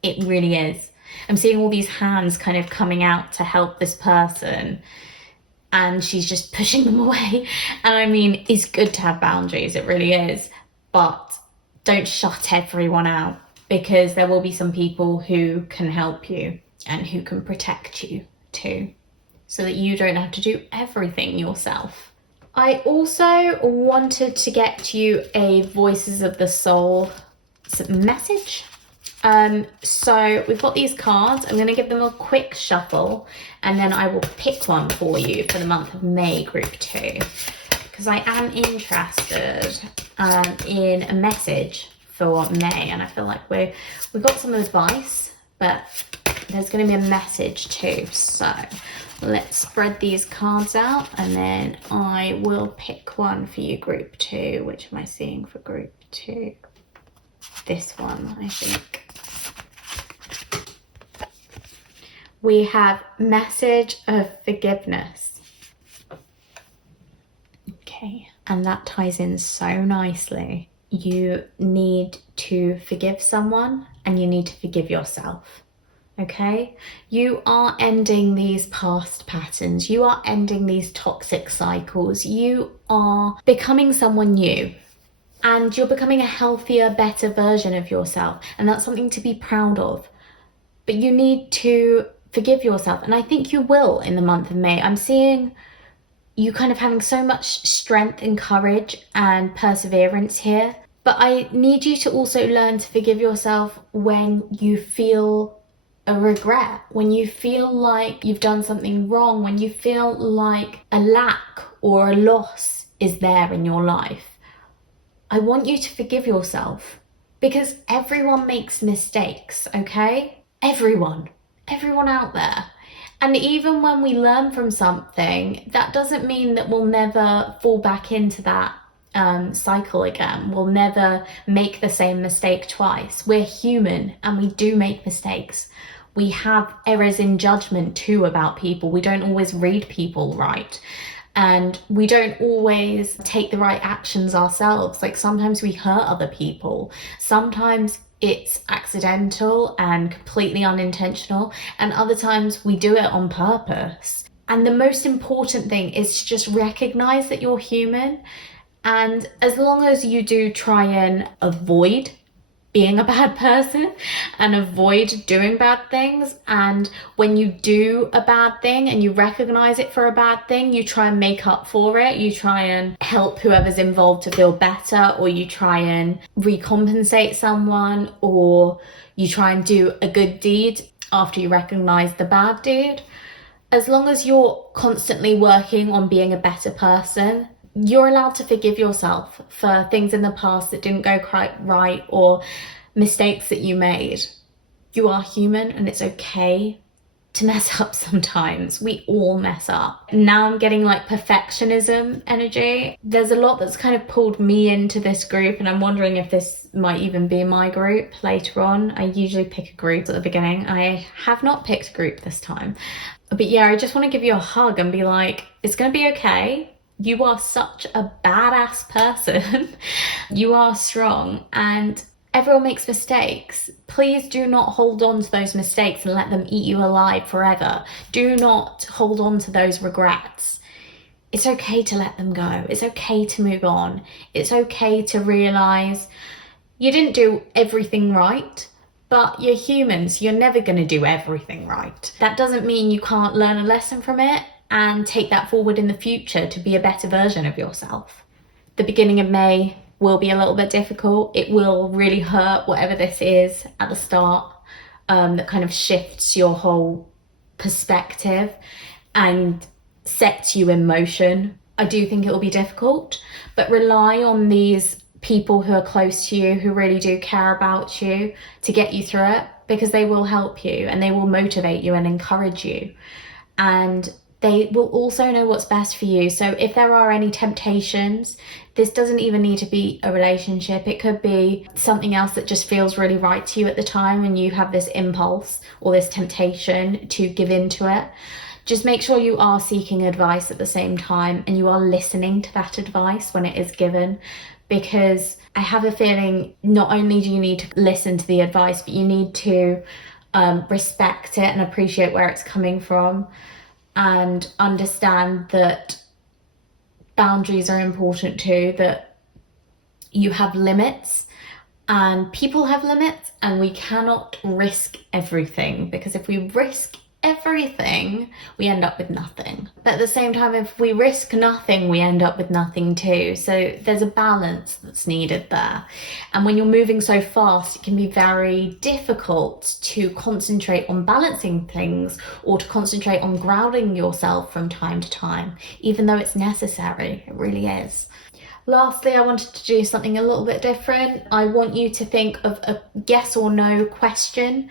It really is. I'm seeing all these hands kind of coming out to help this person, and she's just pushing them away. And I mean, it's good to have boundaries, it really is, but don't shut everyone out, because there will be some people who can help you and who can protect you too, so that you don't have to do everything yourself. I also wanted to get you a Voices of the Soul message. So we've got these cards. I'm going to give them a quick shuffle, and then I will pick one for you for the month of May, group 2, because I am interested in a message for May, and I feel like we've got some advice, but there's going to be a message too. So let's spread these cards out, and then I will pick one for you, group 2. Which am I seeing for group 2? This one, I think. We have message of forgiveness. Okay, and that ties in so nicely. You need to forgive someone, and you need to forgive yourself. Okay, you are ending these past patterns. You are ending these toxic cycles. You are becoming someone new, and you're becoming a healthier, better version of yourself. And that's something to be proud of. But you need to forgive yourself. And I think you will in the month of May. I'm seeing you kind of having so much strength and courage and perseverance here. But I need you to also learn to forgive yourself when you feel a regret, when you feel like you've done something wrong, when you feel like a lack or a loss is there in your life. I want you to forgive yourself, because everyone makes mistakes, okay? Everyone out there. And even when we learn from something, that doesn't mean that we'll never fall back into that cycle again. We'll never make the same mistake twice. We're human, and we do make mistakes. We have errors in judgment too about people. We don't always read people right. And we don't always take the right actions ourselves. Like, sometimes we hurt other people. Sometimes it's accidental and completely unintentional. And other times we do it on purpose. And the most important thing is to just recognize that you're human. And as long as you do try and avoid being a bad person and avoid doing bad things, and when you do a bad thing and you recognize it for a bad thing, you try and make up for it. You try and help whoever's involved to feel better, or you try and recompensate someone, or you try and do a good deed after you recognize the bad deed. As long as you're constantly working on being a better person, you're allowed to forgive yourself for things in the past that didn't go quite right, or mistakes that you made. You are human, and it's okay to mess up sometimes. We all mess up. Now I'm getting like perfectionism energy. There's a lot that's kind of pulled me into this group, and I'm wondering if this might even be my group later on. I usually pick a group at the beginning. I have not picked a group this time. But yeah, I just want to give you a hug and be like, it's going to be okay. You are such a badass person. You are strong, and everyone makes mistakes. Please do not hold on to those mistakes and let them eat you alive forever. Do not hold on to those regrets. It's okay to let them go. It's okay to move on. It's okay to realize you didn't do everything right, but you're human, so you're never going to do everything right. That doesn't mean you can't learn a lesson from it and take that forward in the future to be a better version of yourself. The beginning of May will be a little bit difficult. It will really hurt, whatever this is at the start, that kind of shifts your whole perspective and sets you in motion. I do think it will be difficult, but rely on these people who are close to you, who really do care about you, to get you through it, because they will help you and they will motivate you and encourage you. And they will also know what's best for you. So if there are any temptations, this doesn't even need to be a relationship. It could be something else that just feels really right to you at the time, and you have this impulse or this temptation to give into it. Just make sure you are seeking advice at the same time, and you are listening to that advice when it is given, because I have a feeling not only do you need to listen to the advice, but you need to respect it and appreciate where it's coming from, and understand that boundaries are important too, that you have limits and people have limits, and we cannot risk everything, because if we risk everything, we end up with nothing. But at the same time, if we risk nothing, we end up with nothing too. So there's a balance that's needed there. And when you're moving so fast, it can be very difficult to concentrate on balancing things, or to concentrate on grounding yourself from time to time, even though it's necessary. It really is. Lastly, I wanted to do something a little bit different. I want you to think of a yes or no question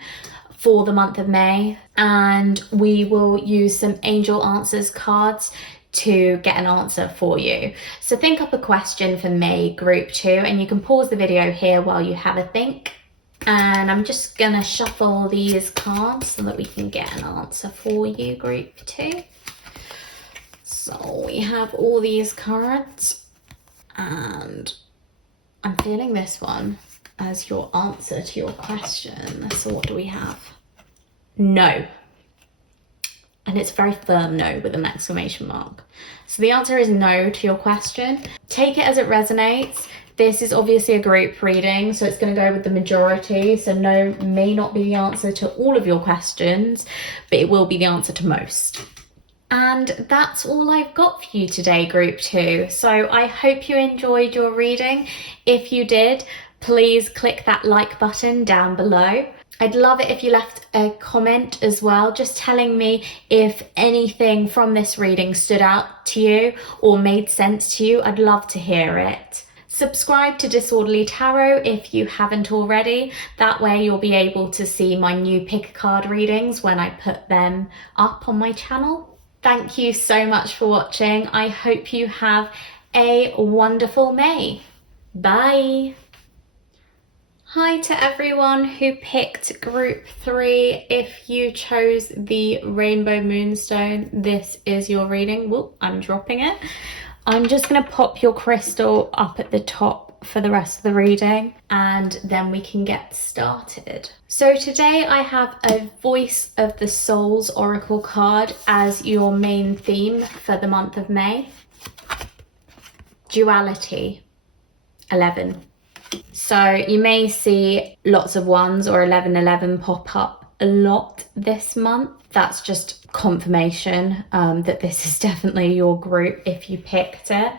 for the month of May, and we will use some angel answers cards to get an answer for you. So think up a question for May group 2, and you can pause the video here while you have a think. And I'm just gonna shuffle these cards so that we can get an answer for you, group 2. So we have all these cards, and I'm feeling this one as your answer to your question. So what do we have? No. And it's a very firm no with an exclamation mark. So the answer is no to your question. Take it as it resonates. This is obviously a group reading, so it's going to go with the majority. So no may not be the answer to all of your questions, but it will be the answer to most. And that's all I've got for you today, group 2. So I hope you enjoyed your reading. If you did, please click that like button down below. I'd love it if you left a comment as well, just telling me if anything from this reading stood out to you or made sense to you. I'd love to hear it. Subscribe to Disorderly Tarot if you haven't already. That way you'll be able to see my new pick a card readings when I put them up on my channel. Thank you so much for watching. I hope you have a wonderful May. Bye. Hi to everyone who picked group 3. If you chose the Rainbow Moonstone, this is your reading. Whoop, I'm dropping it. I'm just going to pop your crystal up at the top for the rest of the reading, and then we can get started. So today I have a Voice of the Souls Oracle card as your main theme for the month of May. Duality, 11. So you may see lots of 1s or 1111 pop up a lot this month. That's just confirmation that this is definitely your group if you picked it.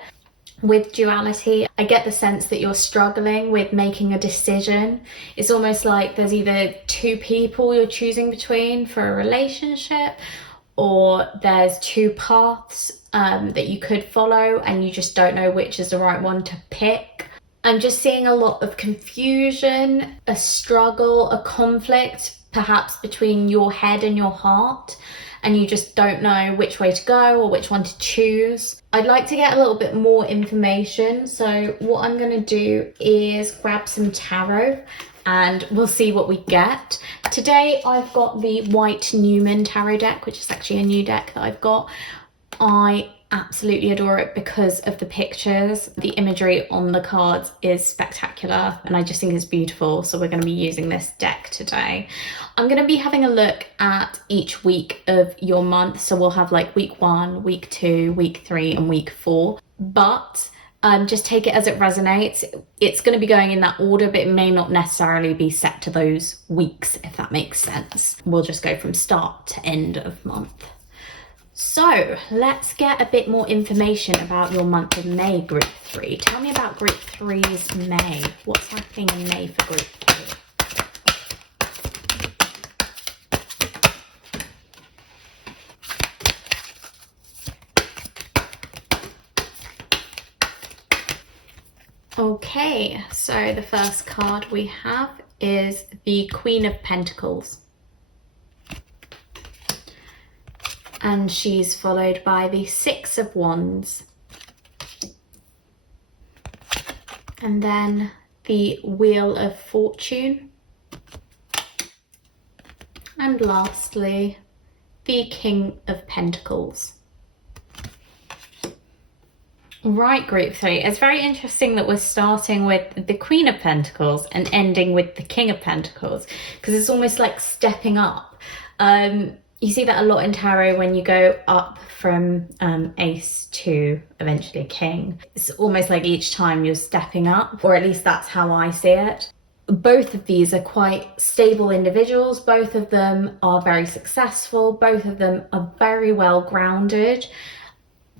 With duality, I get the sense that you're struggling with making a decision. It's almost like there's either 2 people you're choosing between for a relationship, or there's 2 paths that you could follow and you just don't know which is the right one to pick. I'm just seeing a lot of confusion, a struggle, a conflict, perhaps between your head and your heart, and you just don't know which way to go or which one to choose. I'd like to get a little bit more information, so what I'm going to do is grab some tarot and we'll see what we get. Today I've got the white Numen tarot deck, which is actually a new deck that I've got. I absolutely adore it because of the pictures. The imagery on the cards is spectacular and I just think it's beautiful, so we're going to be using this deck today. I'm going to be having a look at each week of your month, so we'll have like week 1, week 2, week 3 and week 4, but just take it as it resonates. It's going to be going in that order, but it may not necessarily be set to those weeks, if that makes sense. We'll just go from start to end of month. So let's get a bit more information about your month of May, group 3. Tell me about group 3's May. What's happening in May for group 3? Okay, so the first card we have is the Queen of Pentacles. And she's followed by the 6 of Wands. And then the Wheel of Fortune. And lastly, the King of Pentacles. Right, group 3. It's very interesting that we're starting with the Queen of Pentacles and ending with the King of Pentacles, because it's almost like stepping up. You see that a lot in tarot when you go up from ace to eventually king. It's almost like each time you're stepping up, or at least that's how I see it. Both of these are quite stable individuals. Both of them are very successful. Both of them are very well grounded.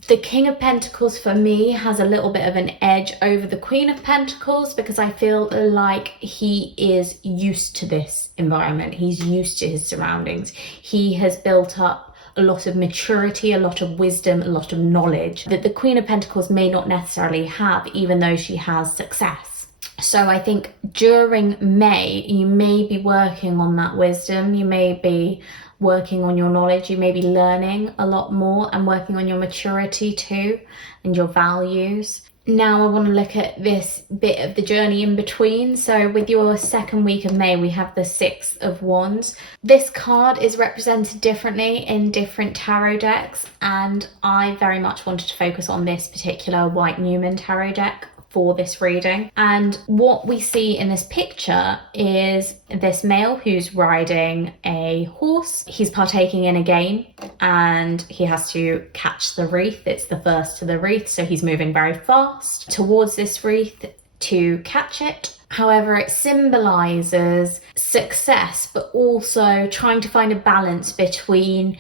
The King of Pentacles for me has a little bit of an edge over the Queen of Pentacles, because I feel like he is used to this environment. He's used to his surroundings. He has built up a lot of maturity, a lot of wisdom, a lot of knowledge that the Queen of Pentacles may not necessarily have, even though she has success. So I think during May, you may be working on that wisdom. You may be working on your knowledge. You may be learning a lot more and working on your maturity too, and your values. Now I want to look at this bit of the journey in between. So with your second week of May, we have the Six of Wands. This card is represented differently in different tarot decks, and I very much wanted to focus on this particular White Numen tarot deck for this reading. And what we see in this picture is this male who's riding a horse. He's partaking in a game and he has to catch the wreath. It's the first to the wreath, so he's moving very fast towards this wreath to catch it. However, it symbolizes success, but also trying to find a balance between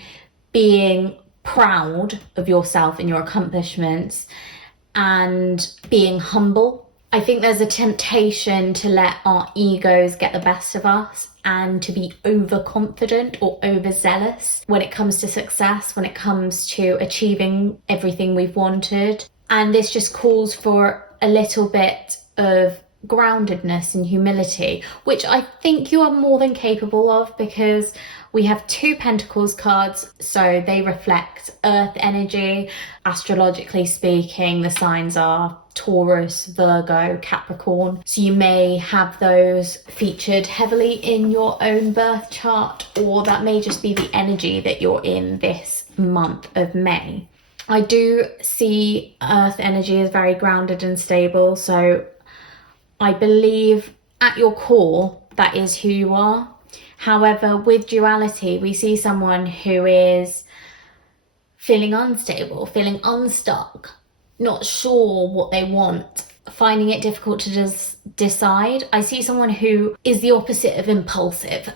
being proud of yourself and your accomplishments and being humble. I think there's a temptation to let our egos get the best of us and to be overconfident or overzealous when it comes to success, when it comes to achieving everything we've wanted. And this just calls for a little bit of groundedness and humility, which I think you are more than capable of, because we have two Pentacles cards, so they reflect earth energy. Astrologically speaking, the signs are Taurus, Virgo, Capricorn. So you may have those featured heavily in your own birth chart, or that may just be the energy that you're in this month of May. I do see earth energy as very grounded and stable, so I believe at your core that is who you are. However, with duality, we see someone who is feeling unstable, feeling unstuck, not sure what they want, finding it difficult to just decide. I see someone who is the opposite of impulsive.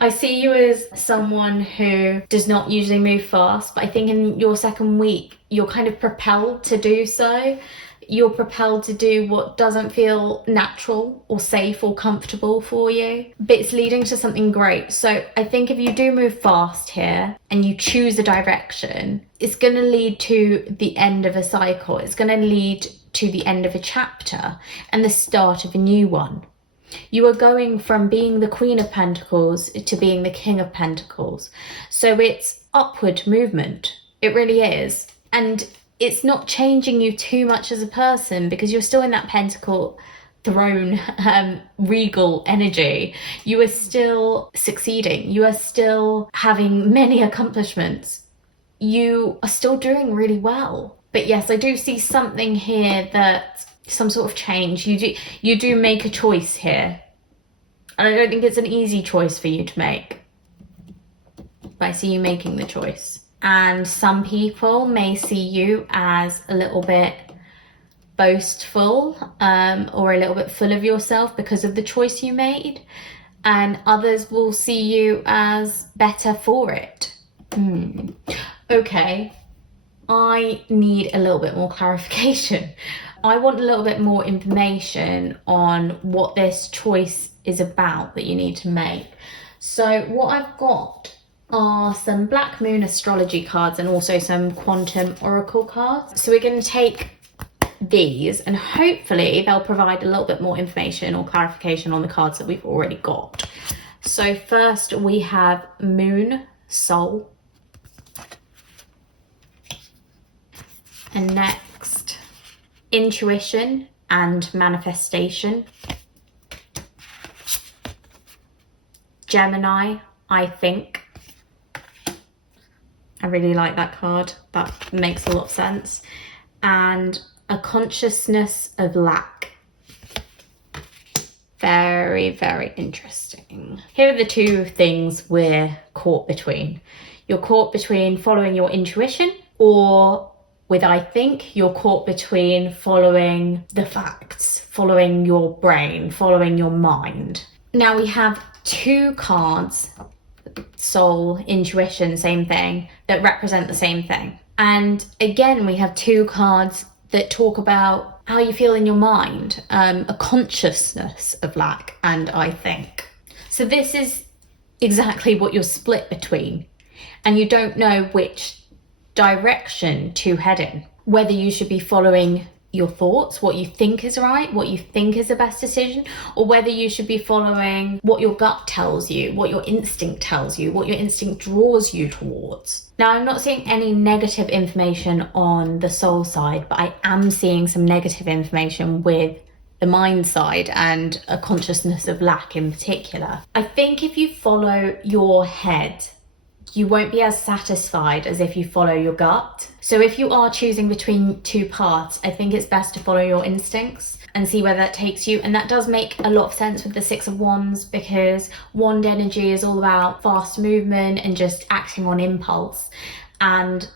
I see you as someone who does not usually move fast, but I think in your second week, you're kind of propelled to do so. You're propelled to do what doesn't feel natural or safe or comfortable for you, but it's leading to something great. So I think if you do move fast here and you choose a direction, it's going to lead to the end of a cycle. It's going to lead to the end of a chapter and the start of a new one. You are going from being the Queen of Pentacles to being the King of Pentacles. So it's upward movement. It really is. And it's not changing you too much as a person, because you're still in that pentacle throne, regal energy. You are still succeeding. You are still having many accomplishments. You are still doing really well. But yes, I do see something here, that some sort of change. You do make a choice here. And I don't think it's an easy choice for you to make, but I see you making the choice. And some people may see you as a little bit boastful, or a little bit full of yourself because of the choice you made. And others will see you as better for it. Okay, I need a little bit more clarification. I want a little bit more information on what this choice is about that you need to make. So what I've got are some Black Moon astrology cards and also some quantum oracle cards. So we're going to take these and hopefully they'll provide a little bit more information or clarification on the cards that we've already got. So first we have Moon, Soul. And next, Intuition and Manifestation. Gemini, I Think. I really like that card. That makes a lot of sense. and a consciousness of lack. Very, very interesting. Here are the two things we're caught between. You're caught between following your intuition, or with I think, you're caught between following the facts, following your brain, following your mind. Now we have two cards, soul, intuition, same thing, that represent the same thing. And again, we have two cards that talk about how you feel in your mind, a consciousness of lack and I think. So this is exactly what you're split between, and you don't know which direction to head in, whether you should be following your thoughts, what you think is right, what you think is the best decision, or whether you should be following what your gut tells you, what your instinct tells you, what your instinct draws you towards. Now, I'm not seeing any negative information on the soul side, but I am seeing some negative information with the mind side and a consciousness of lack in particular. I think if you follow your head, you won't be as satisfied as if you follow your gut. So if you are choosing between two paths, I think it's best to follow your instincts and see where that takes you. And that does make a lot of sense with the Six of Wands, because wand energy is all about fast movement and just acting on impulse. And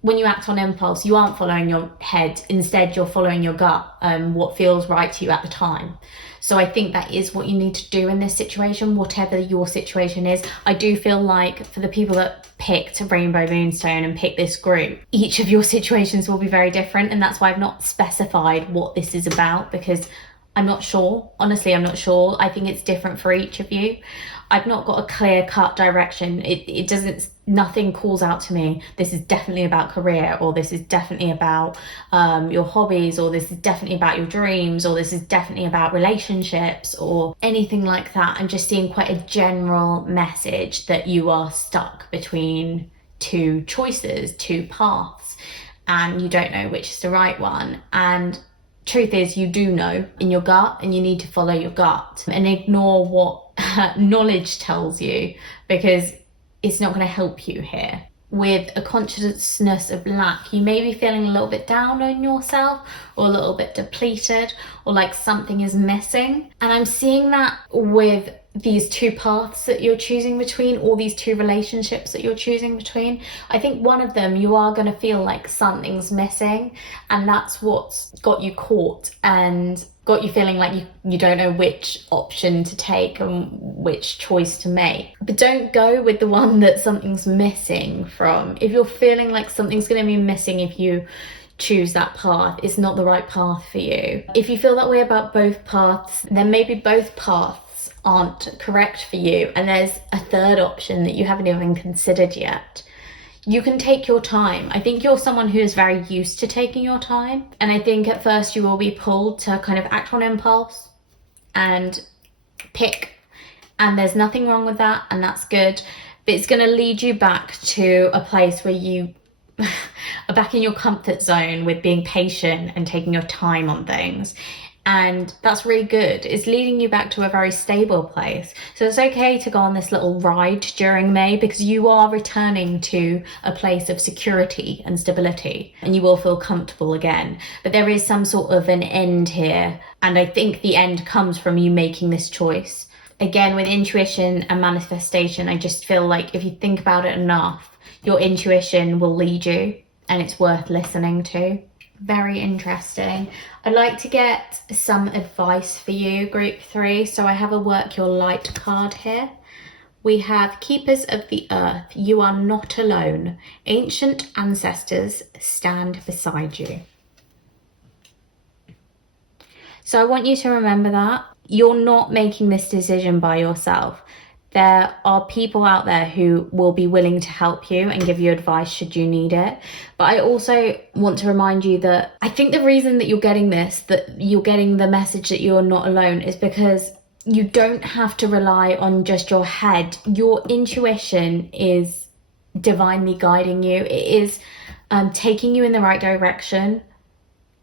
when you act on impulse, you aren't following your head. Instead, you're following your gut, what feels right to you at the time. So I think that is what you need to do in this situation, whatever your situation is. I do feel like for the people that picked Rainbow Moonstone and picked this group, each of your situations will be very different. And that's why I've not specified what this is about, because I'm not sure. Honestly, I'm not sure. I think it's different for each of you. I've not got a clear-cut direction. It doesn't, nothing calls out to me, this is definitely about career, or this is definitely about your hobbies, or this is definitely about your dreams, or this is definitely about relationships, or anything like that. I'm just seeing quite a general message that you are stuck between two choices, two paths, and you don't know which is the right one. And truth is, you do know in your gut, and you need to follow your gut and ignore what knowledge tells you, because it's not going to help you here. With a consciousness of lack, you may be feeling a little bit down on yourself, or a little bit depleted, or like something is missing. And I'm seeing that with these two paths that you're choosing between, or these two relationships that you're choosing between. I think one of them, you are going to feel like something's missing, and that's what's got you caught and got you feeling like you don't know which option to take and which choice to make. But don't go with the one that something's missing from. If you're feeling like something's going to be missing if you choose that path, it's not the right path for you. If you feel that way about both paths, then maybe both paths aren't correct for you, and there's a third option that you haven't even considered yet. You can take your time. I think you're someone who is very used to taking your time, and I think at first you will be pulled to kind of act on impulse and pick, and there's nothing wrong with that, and that's good. But it's going to lead you back to a place where you are back in your comfort zone with being patient and taking your time on things. And that's really good. It's leading you back to a very stable place. So it's okay to go on this little ride during May, because you are returning to a place of security and stability, and you will feel comfortable again. But there is some sort of an end here. And I think the end comes from you making this choice. Again, with intuition and manifestation, I just feel like if you think about it enough, your intuition will lead you, and it's worth listening to. Very interesting. I'd like to get some advice for you, group 3. So I have a Work Your Light card here. We have Keepers of the Earth. You are not alone. Ancient ancestors stand beside you. So I want you to remember that. You're not making this decision by yourself. There are people out there who will be willing to help you and give you advice should you need it. But I also want to remind you that I think the reason that you're getting this, that you're getting the message that you're not alone, is because you don't have to rely on just your head. Your intuition is divinely guiding you. It is taking you in the right direction.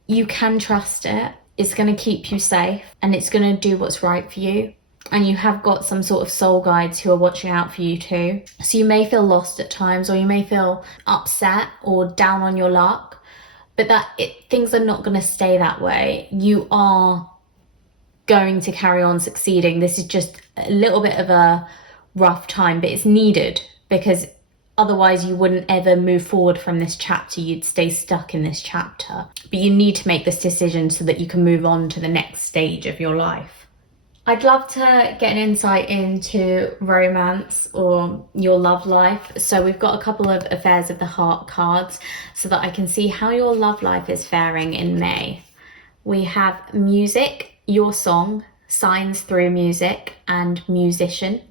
You can trust it. It's going to keep you safe, and it's going to do what's right for you. And you have got some sort of soul guides who are watching out for you too. So you may feel lost at times, or you may feel upset or down on your luck. but things are not going to stay that way. You are going to carry on succeeding. This is just a little bit of a rough time, but it's needed, because otherwise you wouldn't ever move forward from this chapter. You'd stay stuck in this chapter. But you need to make this decision so that you can move on to the next stage of your life. I'd love to get an insight into romance or your love life. So we've got a couple of Affairs of the Heart cards so that I can see how your love life is faring in May. We have music, your song, signs through music, and musician.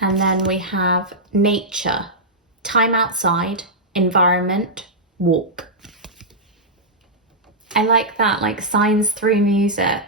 And then we have nature, time outside, environment, walk. I like that, like signs through music.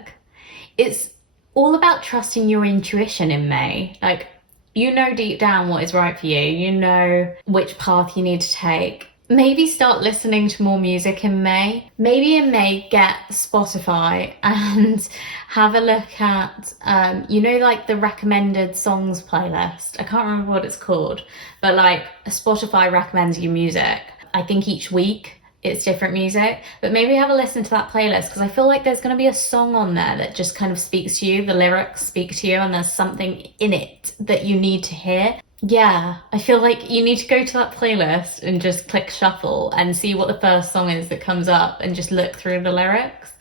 It's all about trusting your intuition in May. Like, you know deep down what is right for you. You know which path you need to take. Maybe start listening to more music in May. Maybe in May get Spotify and have a look at, like the recommended songs playlist. I can't remember what it's called, but like Spotify recommends you music. I think each week it's different music, but maybe have a listen to that playlist, because I feel like there's going to be a song on there that just kind of speaks to you. The lyrics speak to you and there's something in it that you need to hear. Yeah, I feel like you need to go to that playlist and just click shuffle and see what the first song is that comes up and just look through the lyrics.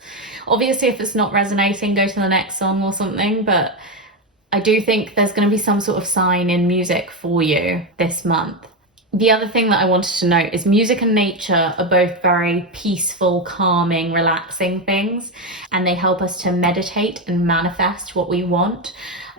Obviously, if it's not resonating, go to the next song or something, but I do think there's going to be some sort of sign in music for you this month. The other thing that I wanted to note is music and nature are both very peaceful, calming, relaxing things, and they help us to meditate and manifest what we want.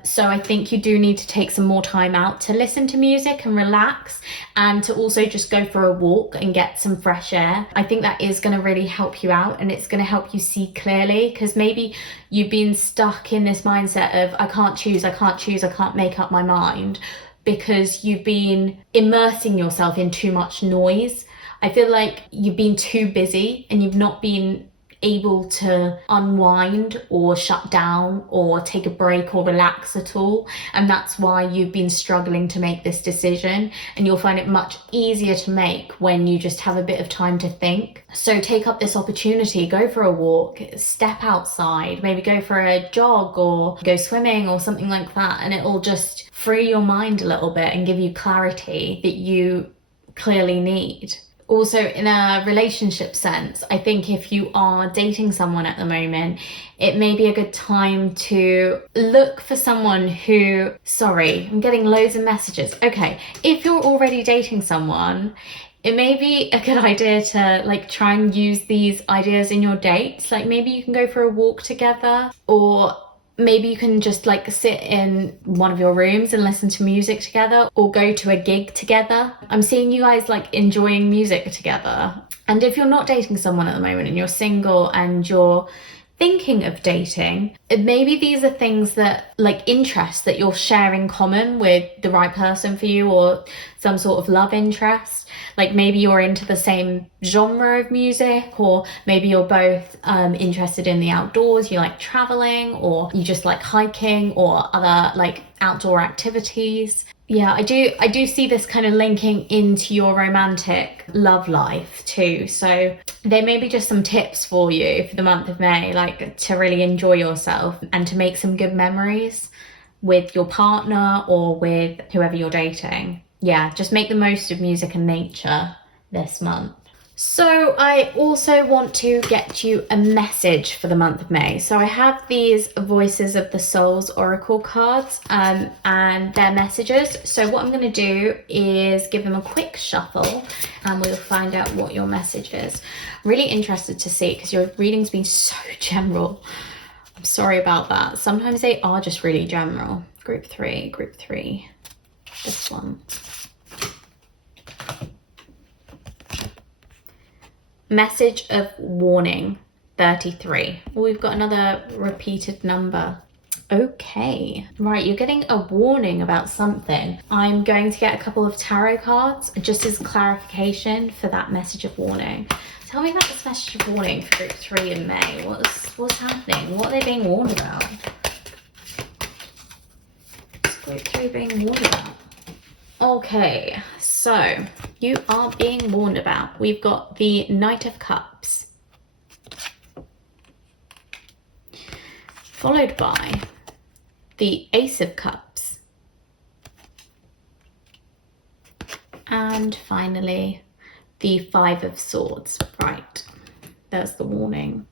So I think you do need to take some more time out to listen to music and relax, and to also just go for a walk and get some fresh air. I think that is going to really help you out, and it's going to help you see clearly, because maybe you've been stuck in this mindset of I can't choose, I can't make up my mind, because you've been immersing yourself in too much noise. I feel like you've been too busy and you've not been able to unwind or shut down or take a break or relax at all, and that's why you've been struggling to make this decision. And you'll find it much easier to make when you just have a bit of time to think. So take up this opportunity, go for a walk, step outside, maybe go for a jog or go swimming or something like that, and it'll just free your mind a little bit and give you clarity that you clearly need. Also, in a relationship sense, I think if you are dating someone at the moment, it may be a good time to look for someone who... Sorry, I'm getting loads of messages. Okay, if you're already dating someone, it may be a good idea to like try and use these ideas in your dates. Like maybe you can go for a walk together, or maybe you can just like sit in one of your rooms and listen to music together, or go to a gig together. I'm seeing you guys like enjoying music together. And if you're not dating someone at the moment and you're single and you're thinking of dating, maybe these are things that like interests that you'll share in common with the right person for you, or some sort of love interest. Like maybe you're into the same genre of music, or maybe you're both interested in the outdoors, you like traveling, or you just like hiking or other like outdoor activities. Yeah, I do see this kind of linking into your romantic love life too. So there may be just some tips for you for the month of May, like to really enjoy yourself and to make some good memories with your partner or with whoever you're dating. Yeah, just make the most of music and nature this month. So I also want to get you a message for the month of May. So I have these Voices of the Souls Oracle cards and their messages. So what I'm going to do is give them a quick shuffle and we'll find out what your message is. Really interested to see, because your reading's been so general. I'm sorry about that. Sometimes they are just really general. Group three, this one. Message of warning, 33. Well, we've got another repeated number. Okay, right, you're getting a warning about something. I'm going to get a couple of tarot cards just as clarification for that message of warning. Tell me about this message of warning for group 3 in May. What's happening? What are they being warned about? What's group 3 being warned about? Okay, so you are being warned about. We've got the Knight of Cups, followed by the Ace of Cups, and finally the Five of Swords. Right, there's the warning.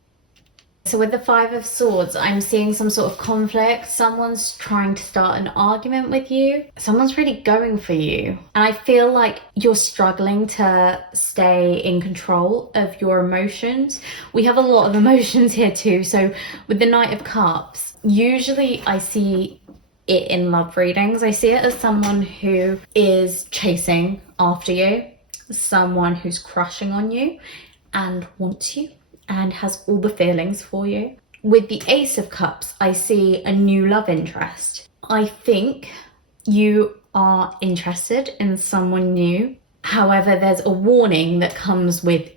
So with the Five of Swords, I'm seeing some sort of conflict. Someone's trying to start an argument with you. Someone's really going for you. And I feel like you're struggling to stay in control of your emotions. We have a lot of emotions here too. So with the Knight of Cups, usually I see it in love readings. I see it as someone who is chasing after you, someone who's crushing on you and wants you and has all the feelings for you. With the Ace of Cups, I see a new love interest. I think you are interested in someone new. However, there's a warning that comes with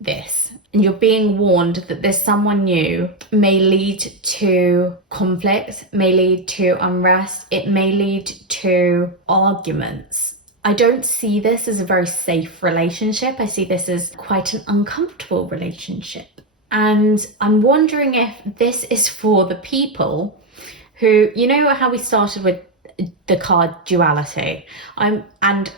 this. And you're being warned that this someone new may lead to conflict, may lead to unrest, it may lead to arguments. I don't see this as a very safe relationship. I see this as quite an uncomfortable relationship. And I'm wondering if this is for the people who, you know how we started with the card duality, and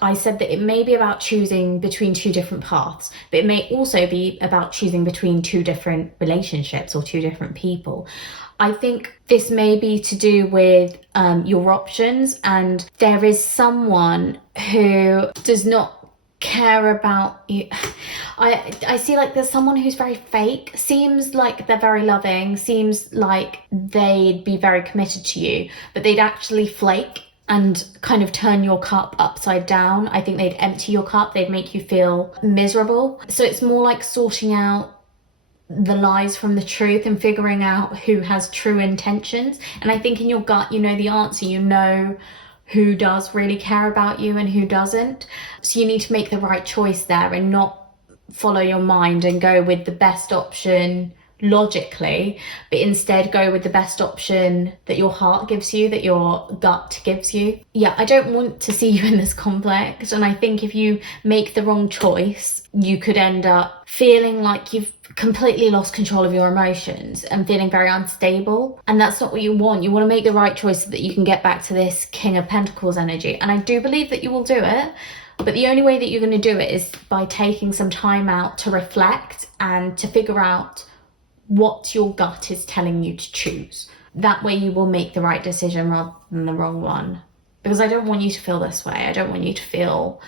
I said that it may be about choosing between two different paths, but it may also be about choosing between two different relationships or two different people. I think this may be to do with your options, and there is someone who does not care about you. I see like there's someone who's very fake, seems like they're very loving, seems like they'd be very committed to you, but they'd actually flake and kind of turn your cup upside down. I think they'd empty your cup, they'd make you feel miserable. So it's more like sorting out the lies from the truth and figuring out who has true intentions. And I think in your gut you know the answer, you know who does really care about you and who doesn't. So you need to make the right choice there and not follow your mind and go with the best option logically, but instead go with the best option that your heart gives you, that your gut gives you. Yeah, I don't want to see you in this conflict, and I think if you make the wrong choice, you could end up feeling like you've completely lost control of your emotions and feeling very unstable, and that's not what you want. You want to make the right choice so that you can get back to this King of Pentacles energy, and I do believe that you will do it. But the only way that you're going to do it is by taking some time out to reflect and to figure out what your gut is telling you to choose. That way you will make the right decision rather than the wrong one. Because I don't want you to feel this way. I don't want you to feel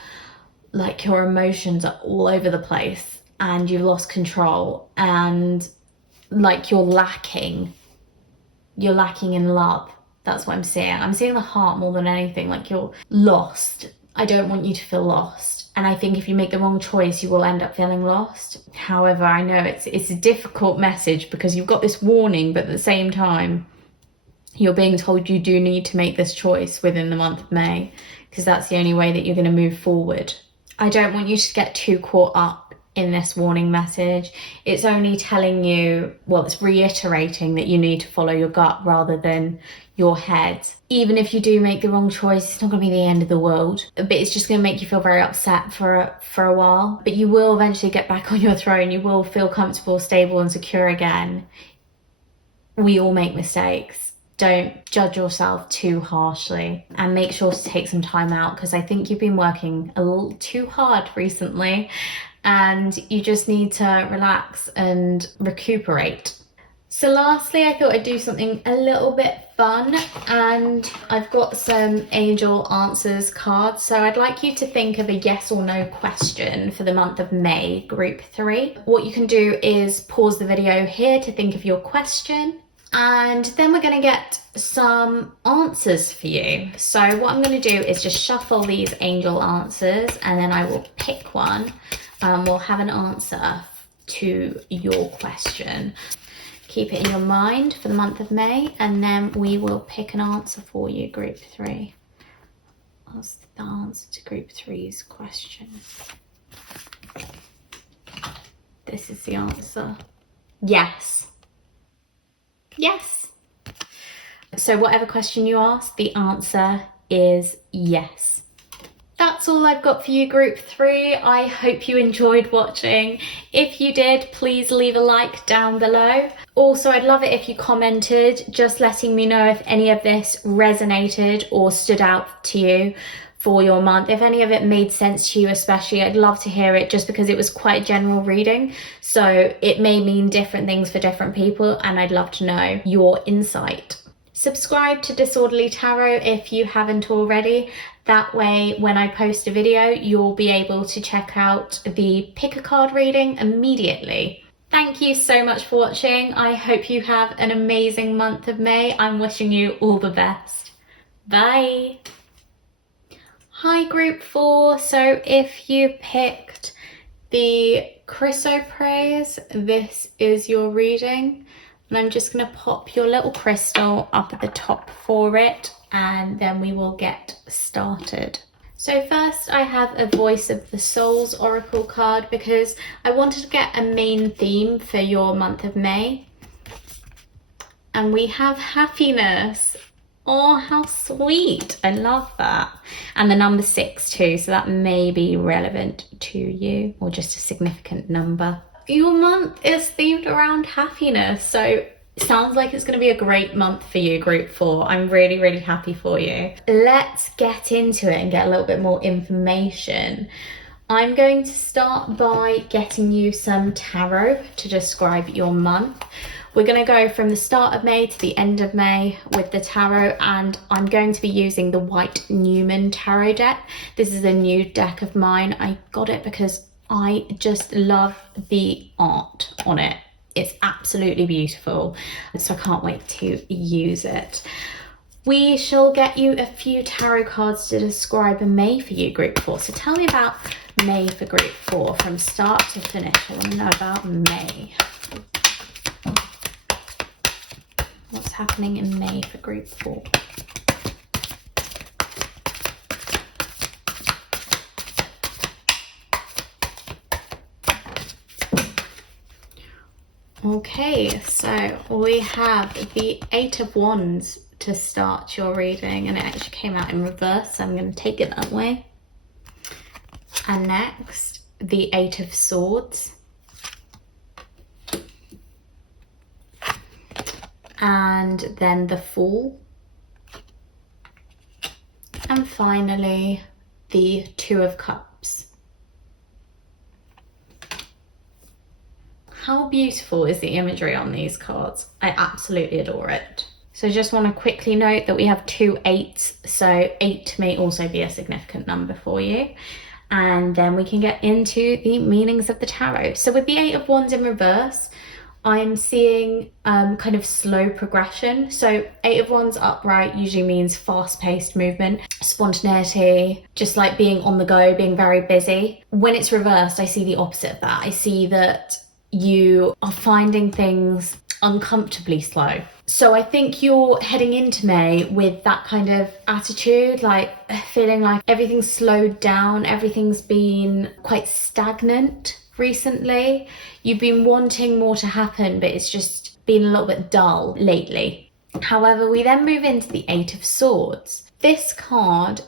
like your emotions are all over the place and you've lost control and like you're lacking in love. That's what I'm seeing. I'm seeing the heart more than anything, like you're lost. I don't want you to feel lost. And I think if you make the wrong choice, you will end up feeling lost. However, I know it's a difficult message because you've got this warning, but at the same time, you're being told you do need to make this choice within the month of May, because that's the only way that you're going to move forward. I don't want you to get too caught up in this warning message. It's only telling you, well, it's reiterating that you need to follow your gut rather than your head. Even if you do make the wrong choice, it's not going to be the end of the world, but it's just going to make you feel very upset for a while. But you will eventually get back on your throne. You will feel comfortable, stable and secure again. We all make mistakes. Don't judge yourself too harshly and make sure to take some time out, because I think you've been working a little too hard recently and you just need to relax and recuperate. So lastly, I thought I'd do something a little bit fun, and I've got some angel answers cards. So I'd like you to think of a yes or no question for the month of May, group 3. What you can do is pause the video here to think of your question, and then we're going to get some answers for you. So what I'm going to do is just shuffle these angel answers, and then I will pick one and we'll have an answer to your question. Keep it in your mind for the month of May, and then we will pick an answer for you, group 3. What's the answer to group 3's question? This is the answer. Yes. Yes. So whatever question you ask, the answer is yes. That's all I've got for you, group 3. I hope you enjoyed watching. If you did, please leave a like down below. Also, I'd love it if you commented, just letting me know if any of this resonated or stood out to you for your month. If any of it made sense to you especially, I'd love to hear it, just because it was quite a general reading. So it may mean different things for different people, and I'd love to know your insight. Subscribe to Disorderly Tarot if you haven't already. That way, when I post a video, you'll be able to check out the pick a card reading immediately. Thank you so much for watching. I hope you have an amazing month of May. I'm wishing you all the best. Bye. Hi, group 4. So if you picked the Chrysoprase, this is your reading. And I'm just going to pop your little crystal up at the top for it, and then we will get started. So first I have a Voice of the Souls Oracle card, because I wanted to get a main theme for your month of May. And we have happiness. Oh, how sweet. I love that. And the number 6 too, so that may be relevant to you, or just a significant number. Your month is themed around happiness, so it sounds like it's going to be a great month for you, group 4. I'm really, really happy for you. Let's get into it and get a little bit more information. I'm going to start by getting you some tarot to describe your month. We're going to go from the start of May to the end of May with the tarot, and I'm going to be using the white Numen tarot deck. This is a new deck of mine. I got it because I just love the art on it. It's absolutely beautiful, so I can't wait to use it. We shall get you a few tarot cards to describe May for you, group 4. So tell me about May for group 4 from start to finish. I want to know about May. What's happening in May for group 4? Okay, so we have the 8 of Wands to start your reading, and it actually came out in reverse, so I'm going to take it that way. And next, the 8 of Swords. And then the Fool. And finally, the 2 of Cups. How beautiful is the imagery on these cards? I absolutely adore it. So just want to quickly note that we have 2 8s, so 8 may also be a significant number for you. And then we can get into the meanings of the tarot. So with the 8 of Wands in reverse, I'm seeing kind of slow progression. So 8 of Wands upright usually means fast-paced movement, spontaneity, just like being on the go, being very busy. When it's reversed, I see the opposite of that. I see that you are finding things uncomfortably slow. So I think you're heading into May with that kind of attitude, like feeling like everything's slowed down, everything's been quite stagnant recently. You've been wanting more to happen, but it's just been a little bit dull lately. However, we then move into the 8 of Swords. This card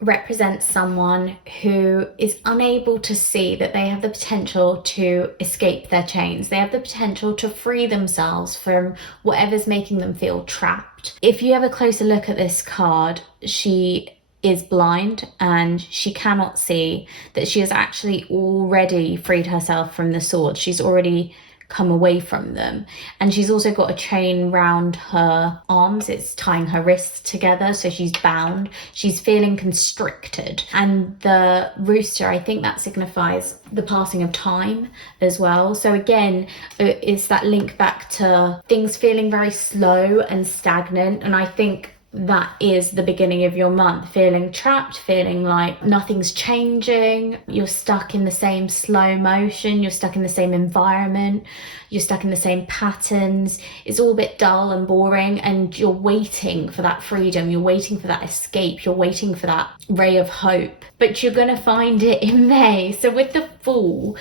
represents someone who is unable to see that they have the potential to escape their chains. They have the potential to free themselves from whatever's making them feel trapped. If you have a closer look at this card, she is blind and she cannot see that she has actually already freed herself from the swords. She's already come away from them, and she's also got a chain round her arms. It's tying her wrists together, so she's bound. She's feeling constricted, and the rooster, I think that signifies the passing of time as well. So again, it's that link back to things feeling very slow and stagnant, and I think that is the beginning of your month, feeling trapped, feeling like nothing's changing, you're stuck in the same slow motion, you're stuck in the same environment, you're stuck in the same patterns. It's all a bit dull and boring, and you're waiting for that freedom, you're waiting for that escape, you're waiting for that ray of hope, but you're gonna find it in May. So with the Fool,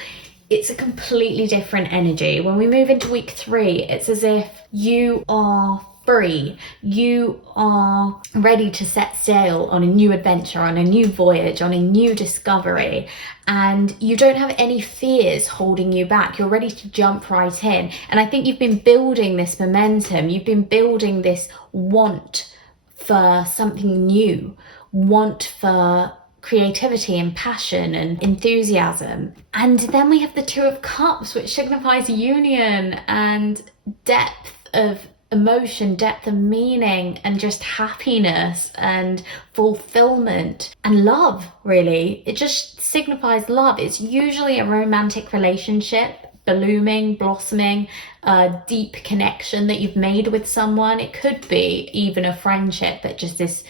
it's a completely different energy. When we move into week 3, it's as if you are free. You are ready to set sail on a new adventure, on a new voyage, on a new discovery, and you don't have any fears holding you back. You're ready to jump right in. And I think you've been building this momentum. You've been building this want for something new, want for creativity and passion and enthusiasm. And then we have the Two of Cups, which signifies union and depth of emotion, depth of meaning, and just happiness and fulfillment and love. Really, it just signifies love. It's usually a romantic relationship, blooming, blossoming, a deep connection that you've made with someone. It could be even a friendship, but just this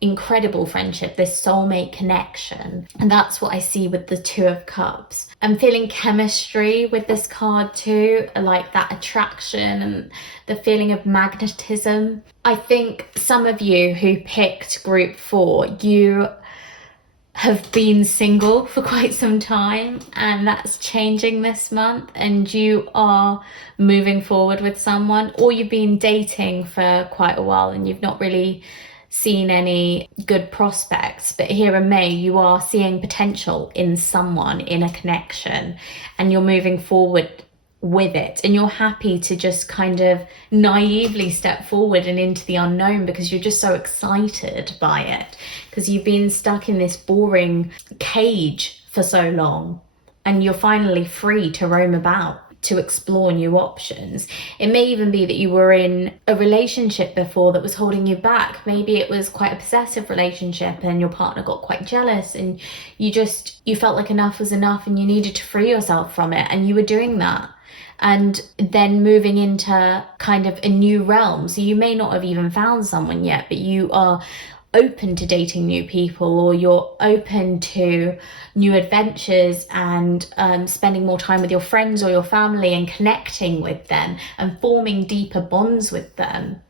incredible friendship, this soulmate connection. And that's what I see with the Two of Cups. I'm feeling chemistry with this card too, like that attraction and the feeling of magnetism. I think some of you who picked group 4, you have been single for quite some time, and that's changing this month, and you are moving forward with someone, or you've been dating for quite a while and you've not really seen any good prospects, but here in May you are seeing potential in someone, in a connection, and you're moving forward with it, and you're happy to just kind of naively step forward and into the unknown because you're just so excited by it, because you've been stuck in this boring cage for so long and you're finally free to roam about, to explore new options. It may even be that you were in a relationship before that was holding you back. Maybe it was quite a possessive relationship and your partner got quite jealous, and you felt like enough was enough and you needed to free yourself from it, and you were doing that. And then moving into kind of a new realm. So you may not have even found someone yet, but you are open to dating new people, or you're open to new adventures and spending more time with your friends or your family and connecting with them and forming deeper bonds with them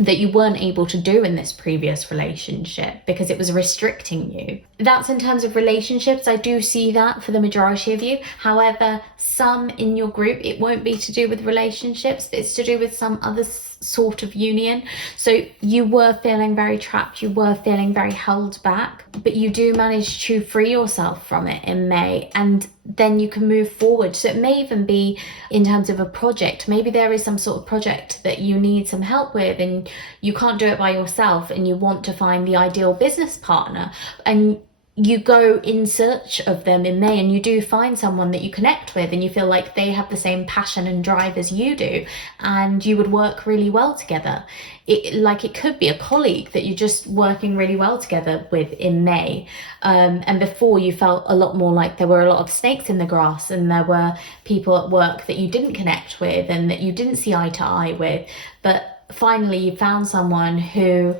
that you weren't able to do in this previous relationship because it was restricting you. That's in terms of relationships. I do see that for the majority of you. However, some in your group, it won't be to do with relationships, but it's to do with some other sort of union. So you were feeling very trapped, you were feeling very held back, but you do manage to free yourself from it in May, and then you can move forward. So it may even be in terms of a project. Maybe there is some sort of project that you need some help with and you can't do it by yourself, and you want to find the ideal business partner, and you go in search of them in May, and you do find someone that you connect with and you feel like they have the same passion and drive as you do, and you would work really well together. It could be a colleague that you're just working really well together with in May. And before, you felt a lot more like there were a lot of snakes in the grass, and there were people at work that you didn't connect with and that you didn't see eye to eye with. But finally, you found someone who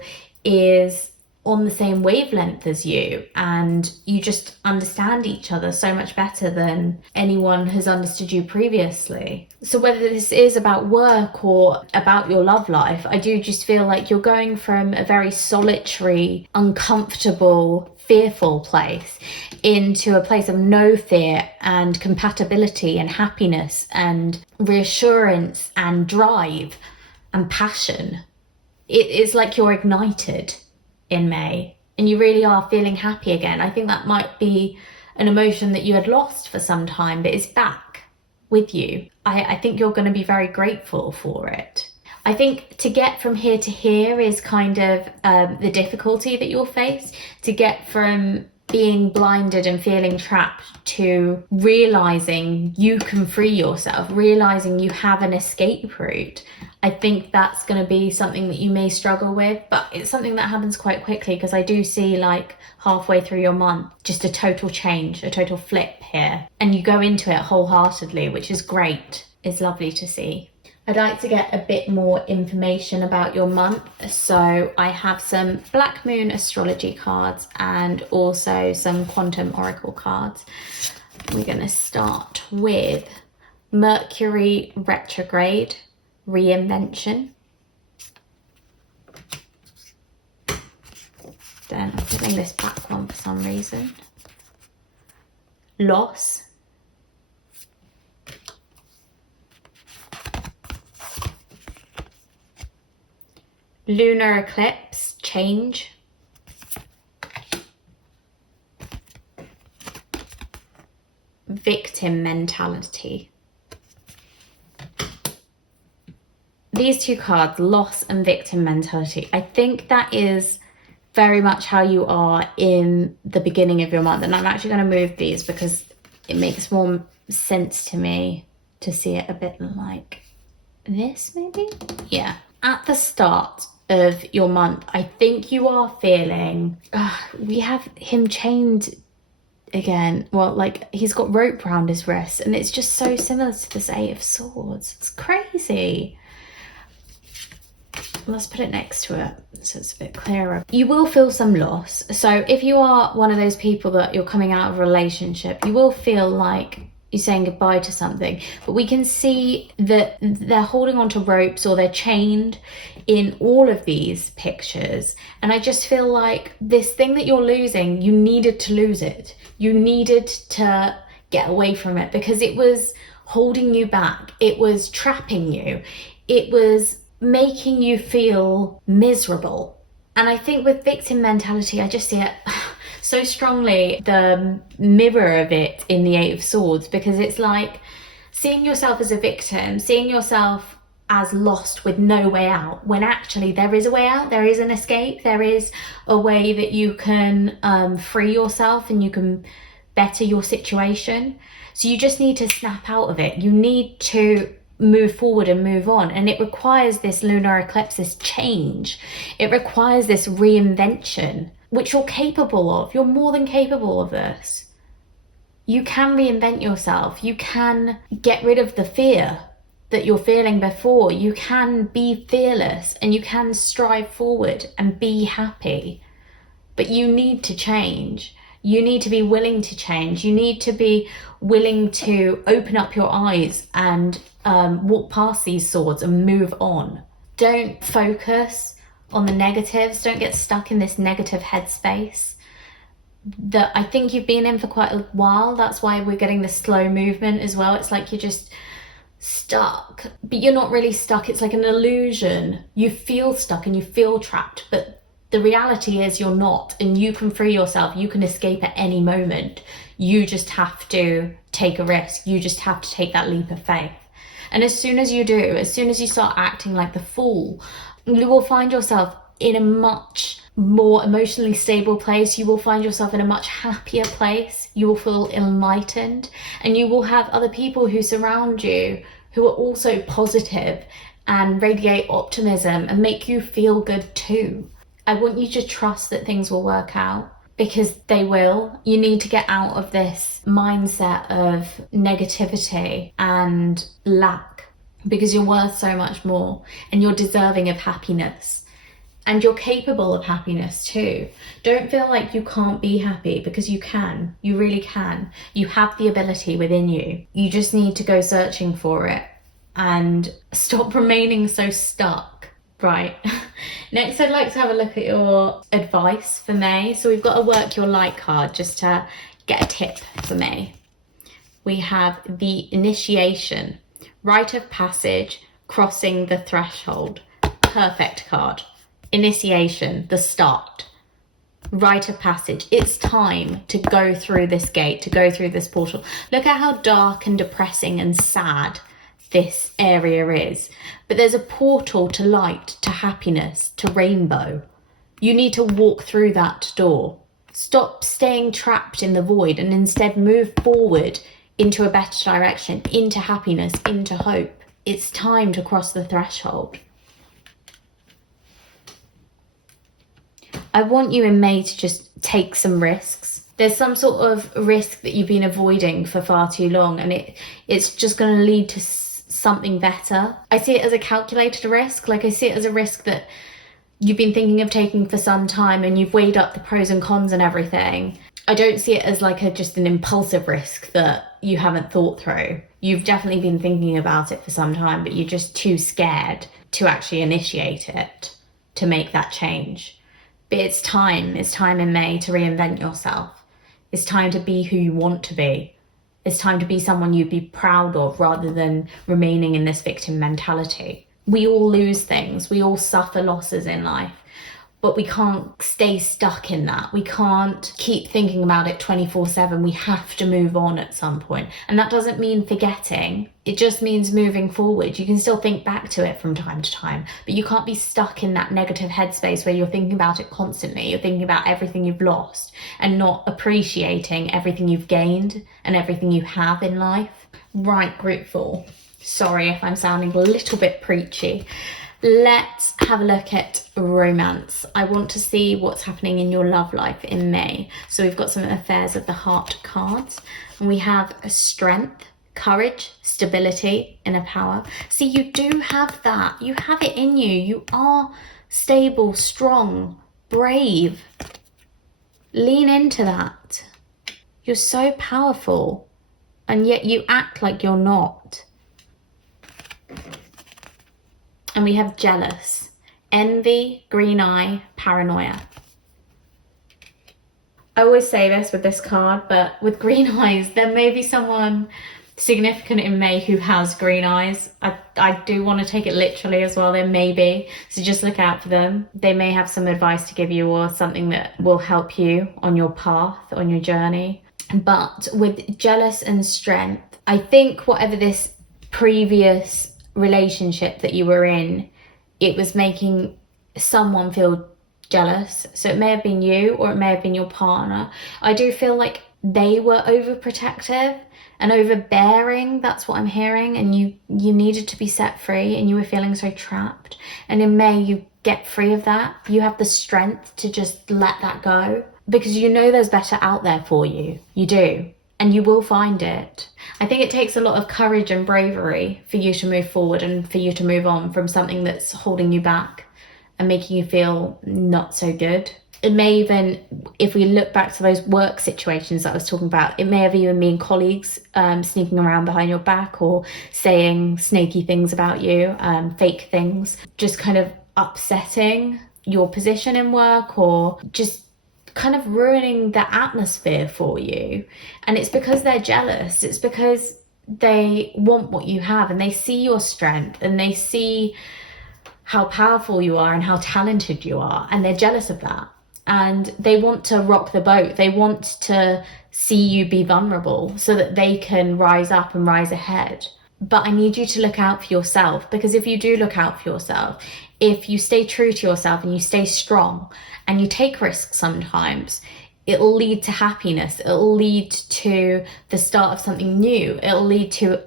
is on the same wavelength as you, and you just understand each other so much better than anyone has understood you previously. So whether this is about work or about your love life, I do just feel like you're going from a very solitary, uncomfortable, fearful place into a place of no fear and compatibility and happiness and reassurance and drive and passion. It's like you're ignited in May, and you really are feeling happy again. I think that might be an emotion that you had lost for some time, but it's back with you. I think you're going to be very grateful for it. I think to get from here to here is kind of the difficulty that you'll face. To get from being blinded and feeling trapped to realizing you can free yourself, realizing you have an escape route. I think that's going to be something that you may struggle with, but it's something that happens quite quickly, because I do see like halfway through your month, just a total change, a total flip here. And you go into it wholeheartedly, which is great. It's lovely to see. I'd like to get a bit more information about your month. So I have some Black Moon astrology cards and also some quantum oracle cards. We're going to start with Mercury retrograde, reinvention. Then I'm putting this back one for some reason. Loss. lunar eclipse, change. Victim mentality. These two cards, loss and victim mentality, I think that is very much how you are in the beginning of your month. And I'm actually going to move these because it makes more sense to me to see it a bit like this, maybe? Yeah. At the start of your month, I think you are feeling, we have him chained again. Well, like, he's got rope around his wrist, and it's just so similar to this Eight of Swords. It's crazy. Let's put it next to it so it's a bit clearer. You will feel some loss. So if you are one of those people that you're coming out of a relationship, you will feel like you're saying goodbye to something, but we can see that they're holding onto ropes or they're chained in all of these pictures. And I just feel like this thing that you're losing, you needed to lose it. You needed to get away from it because it was holding you back. It was trapping you. It was making you feel miserable. And I think with victim mentality, I just see it so strongly, the mirror of it in the Eight of Swords, because it's like seeing yourself as a victim, seeing yourself as lost with no way out, when actually there is a way out, there is an escape, there is a way that you can free yourself and you can better your situation. So you just need to snap out of it. You need to move forward and move on, and it requires this lunar eclipse, this change. It requires this reinvention, which you're capable of. You're more than capable of this. You can reinvent yourself. You can get rid of the fear that you're feeling before. You can be fearless and you can strive forward and be happy. But you need to change. You need to be willing to change. You need to be willing to open up your eyes and walk past these swords and move on. Don't focus on the negatives. Don't get stuck in this negative headspace that I think you've been in for quite a while. That's why we're getting the slow movement as well. It's like you're just stuck, but you're not really stuck. It's like an illusion. You feel stuck and you feel trapped, but the reality is you're not, and you can free yourself. You can escape at any moment. You just have to take a risk. You just have to take that leap of faith. And as soon as you do, as soon as you start acting like the fool, you will find yourself in a much more emotionally stable place. You will find yourself in a much happier place. You will feel enlightened, and you will have other people who surround you who are also positive and radiate optimism and make you feel good too. I want you to trust that things will work out, because they will. You need to get out of this mindset of negativity and lack, because you're worth so much more and you're deserving of happiness, and you're capable of happiness too. Don't feel like you can't be happy, because you can. You really can. You have the ability within you. You just need to go searching for it and stop remaining so stuck. Right. Next, I'd like to have a look at your advice for May. So we've got a work your light card just to get a tip for May. We have the initiation, rite of passage, crossing the threshold. Perfect card. Initiation, the start. Rite of passage. It's time to go through this gate, to go through this portal. Look at how dark and depressing and sad this area is, but there's a portal to light, to happiness, to rainbow. You need to walk through that door. Stop staying trapped in the void and instead move forward into a better direction, into happiness, into hope. It's time to cross the threshold. I want you in May to just take some risks. There's some sort of risk that you've been avoiding for far too long, and it's just going to lead to something better. I see it as a calculated risk. Like, I see it as a risk that you've been thinking of taking for some time, and you've weighed up the pros and cons and everything. I don't see it as like just an impulsive risk that you haven't thought through. You've definitely been thinking about it for some time, but you're just too scared to actually initiate it, to make that change. But it's time in May to reinvent yourself. It's time to be who you want to be. It's time to be someone you'd be proud of, rather than remaining in this victim mentality. We all lose things, we all suffer losses in life, but we can't stay stuck in that. We can't keep thinking about it 24/7. We have to move on at some point. And that doesn't mean forgetting. It just means moving forward. You can still think back to it from time to time, but you can't be stuck in that negative headspace where you're thinking about it constantly. You're thinking about everything you've lost and not appreciating everything you've gained and everything you have in life. Right, group 4. Sorry if I'm sounding a little bit preachy. Let's have a look at romance. I want to see what's happening in your love life in May. So we've got some affairs of the heart cards, and we have a strength, courage, stability, inner power. See, you do have that. You have it in you. You are stable, strong, brave. Lean into that. You're so powerful, and yet you act like you're not. And we have jealous, envy, green eye, paranoia. I always say this with this card, but with green eyes, there may be someone significant in May who has green eyes. I do want to take it literally as well. There may be, so just look out for them. They may have some advice to give you or something that will help you on your path, on your journey. But with jealous and strength, I think whatever this previous relationship that you were in, it was making someone feel jealous. So it may have been you or it may have been your partner. I do feel like they were overprotective and overbearing. That's what I'm hearing. And you needed to be set free and you were feeling so trapped. And in May, you get free of that. You have the strength to just let that go because you know there's better out there for you. You do. And you will find it. I think it takes a lot of courage and bravery for you to move forward and for you to move on from something that's holding you back and making you feel not so good. It may even, if we look back to those work situations that I was talking about, it may have even been colleagues sneaking around behind your back or saying snaky things about you, fake things, just kind of upsetting your position in work or just kind of ruining the atmosphere for you. And it's because they're jealous. It's because they want what you have and they see your strength and they see how powerful you are and how talented you are, and they're jealous of that. And they want to rock the boat. They want to see you be vulnerable so that they can rise up and rise ahead. But I need you to look out for yourself, because if you do look out for yourself, if you stay true to yourself and you stay strong and you take risks sometimes, it'll lead to happiness. It'll lead to the start of something new. It'll lead to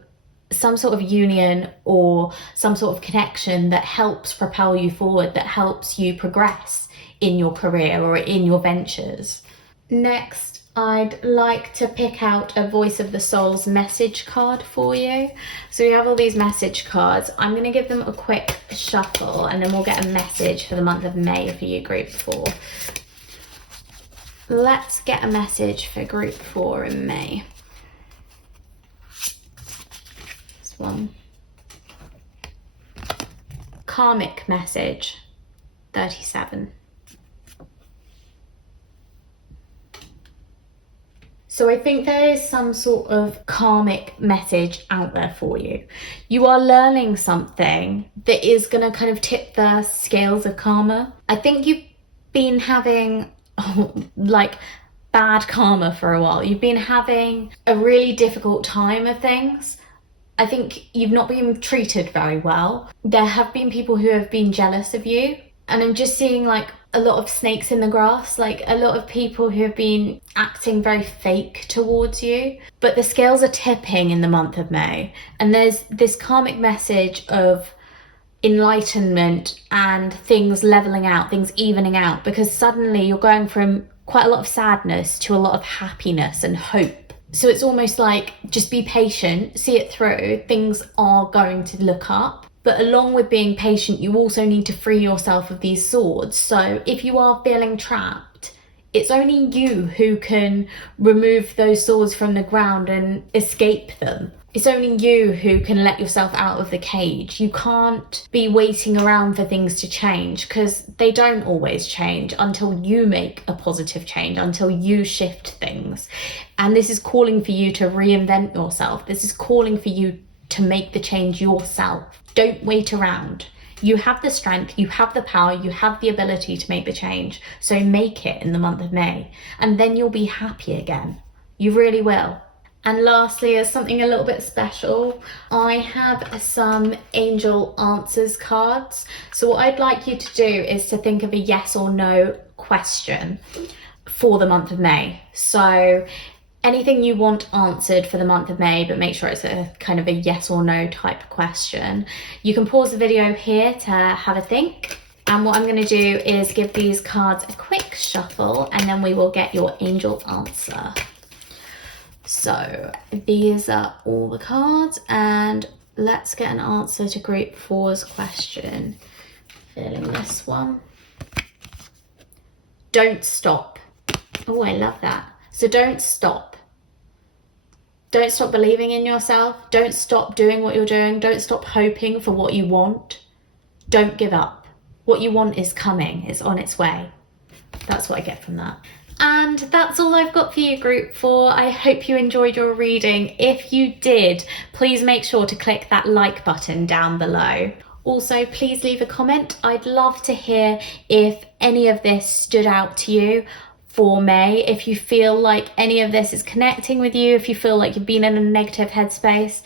some sort of union or some sort of connection that helps propel you forward, that helps you progress in your career or in your ventures. Next, I'd like to pick out a Voice of the Soul's message card for you. So we have all these message cards. I'm going to give them a quick shuffle and then we'll get a message for the month of May for you, group 4. Let's get a message for group 4 in May. This one. Karmic message, 37. So I think there is some sort of karmic message out there for you. You are learning something that is going to kind of tip the scales of karma. I think you've been having like bad karma for a while. You've been having a really difficult time of things. I think you've not been treated very well. There have been people who have been jealous of you. And I'm just seeing like a lot of snakes in the grass, like a lot of people who have been acting very fake towards you. But the scales are tipping in the month of May. And there's this karmic message of enlightenment and things leveling out, things evening out, because suddenly you're going from quite a lot of sadness to a lot of happiness and hope. So it's almost like just be patient, see it through. Things are going to look up. But along with being patient, you also need to free yourself of these swords. So if you are feeling trapped, it's only you who can remove those swords from the ground and escape them. It's only you who can let yourself out of the cage. You can't be waiting around for things to change, because they don't always change until you make a positive change, until you shift things. And this is calling for you to reinvent yourself. This is calling for you to make the change yourself. Don't wait around. You have the strength, you have the power, you have the ability to make the change. So make it in the month of May, and then you'll be happy again. You really will. And lastly, as something a little bit special, I have some angel answers cards. So what I'd like you to do is to think of a yes or no question for the month of May. So anything you want answered for the month of May, but make sure it's a kind of a yes or no type question. You can pause the video here to have a think. And what I'm going to do is give these cards a quick shuffle, and then we will get your angel answer. So these are all the cards, and let's get an answer to group 4's question. Feeling this one. Don't stop. Oh, I love that. So don't stop. Don't stop believing in yourself. Don't stop doing what you're doing. Don't stop hoping for what you want. Don't give up. What you want is coming. It's on its way. That's what I get from that. And that's all I've got for you, group 4. I hope you enjoyed your reading. If you did, please make sure to click that like button down below. Also, please leave a comment. I'd love to hear if any of this stood out to you for May. If you feel like any of this is connecting with you, if you feel like you've been in a negative headspace,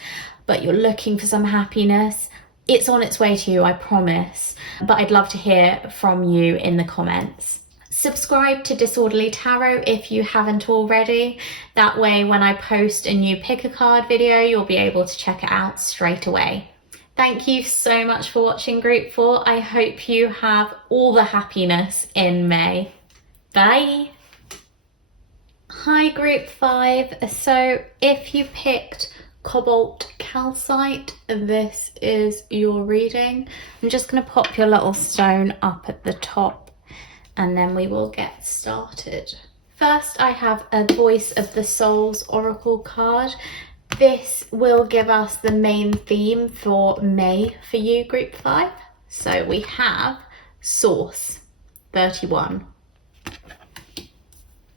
but you're looking for some happiness, it's on its way to you, I promise. But I'd love to hear from you in the comments. Subscribe to Disorderly Tarot if you haven't already. That way, when I post a new pick a card video, you'll be able to check it out straight away. Thank you so much for watching, group 4. I hope you have all the happiness in May. Bye. Hi, group 5. So if you picked Cobalt Calcite, this is your reading. I'm just going to pop your little stone up at the top, and then we will get started. First, I have a Voice of the Souls Oracle card. This will give us the main theme for May for you, group 5. So we have Source 31.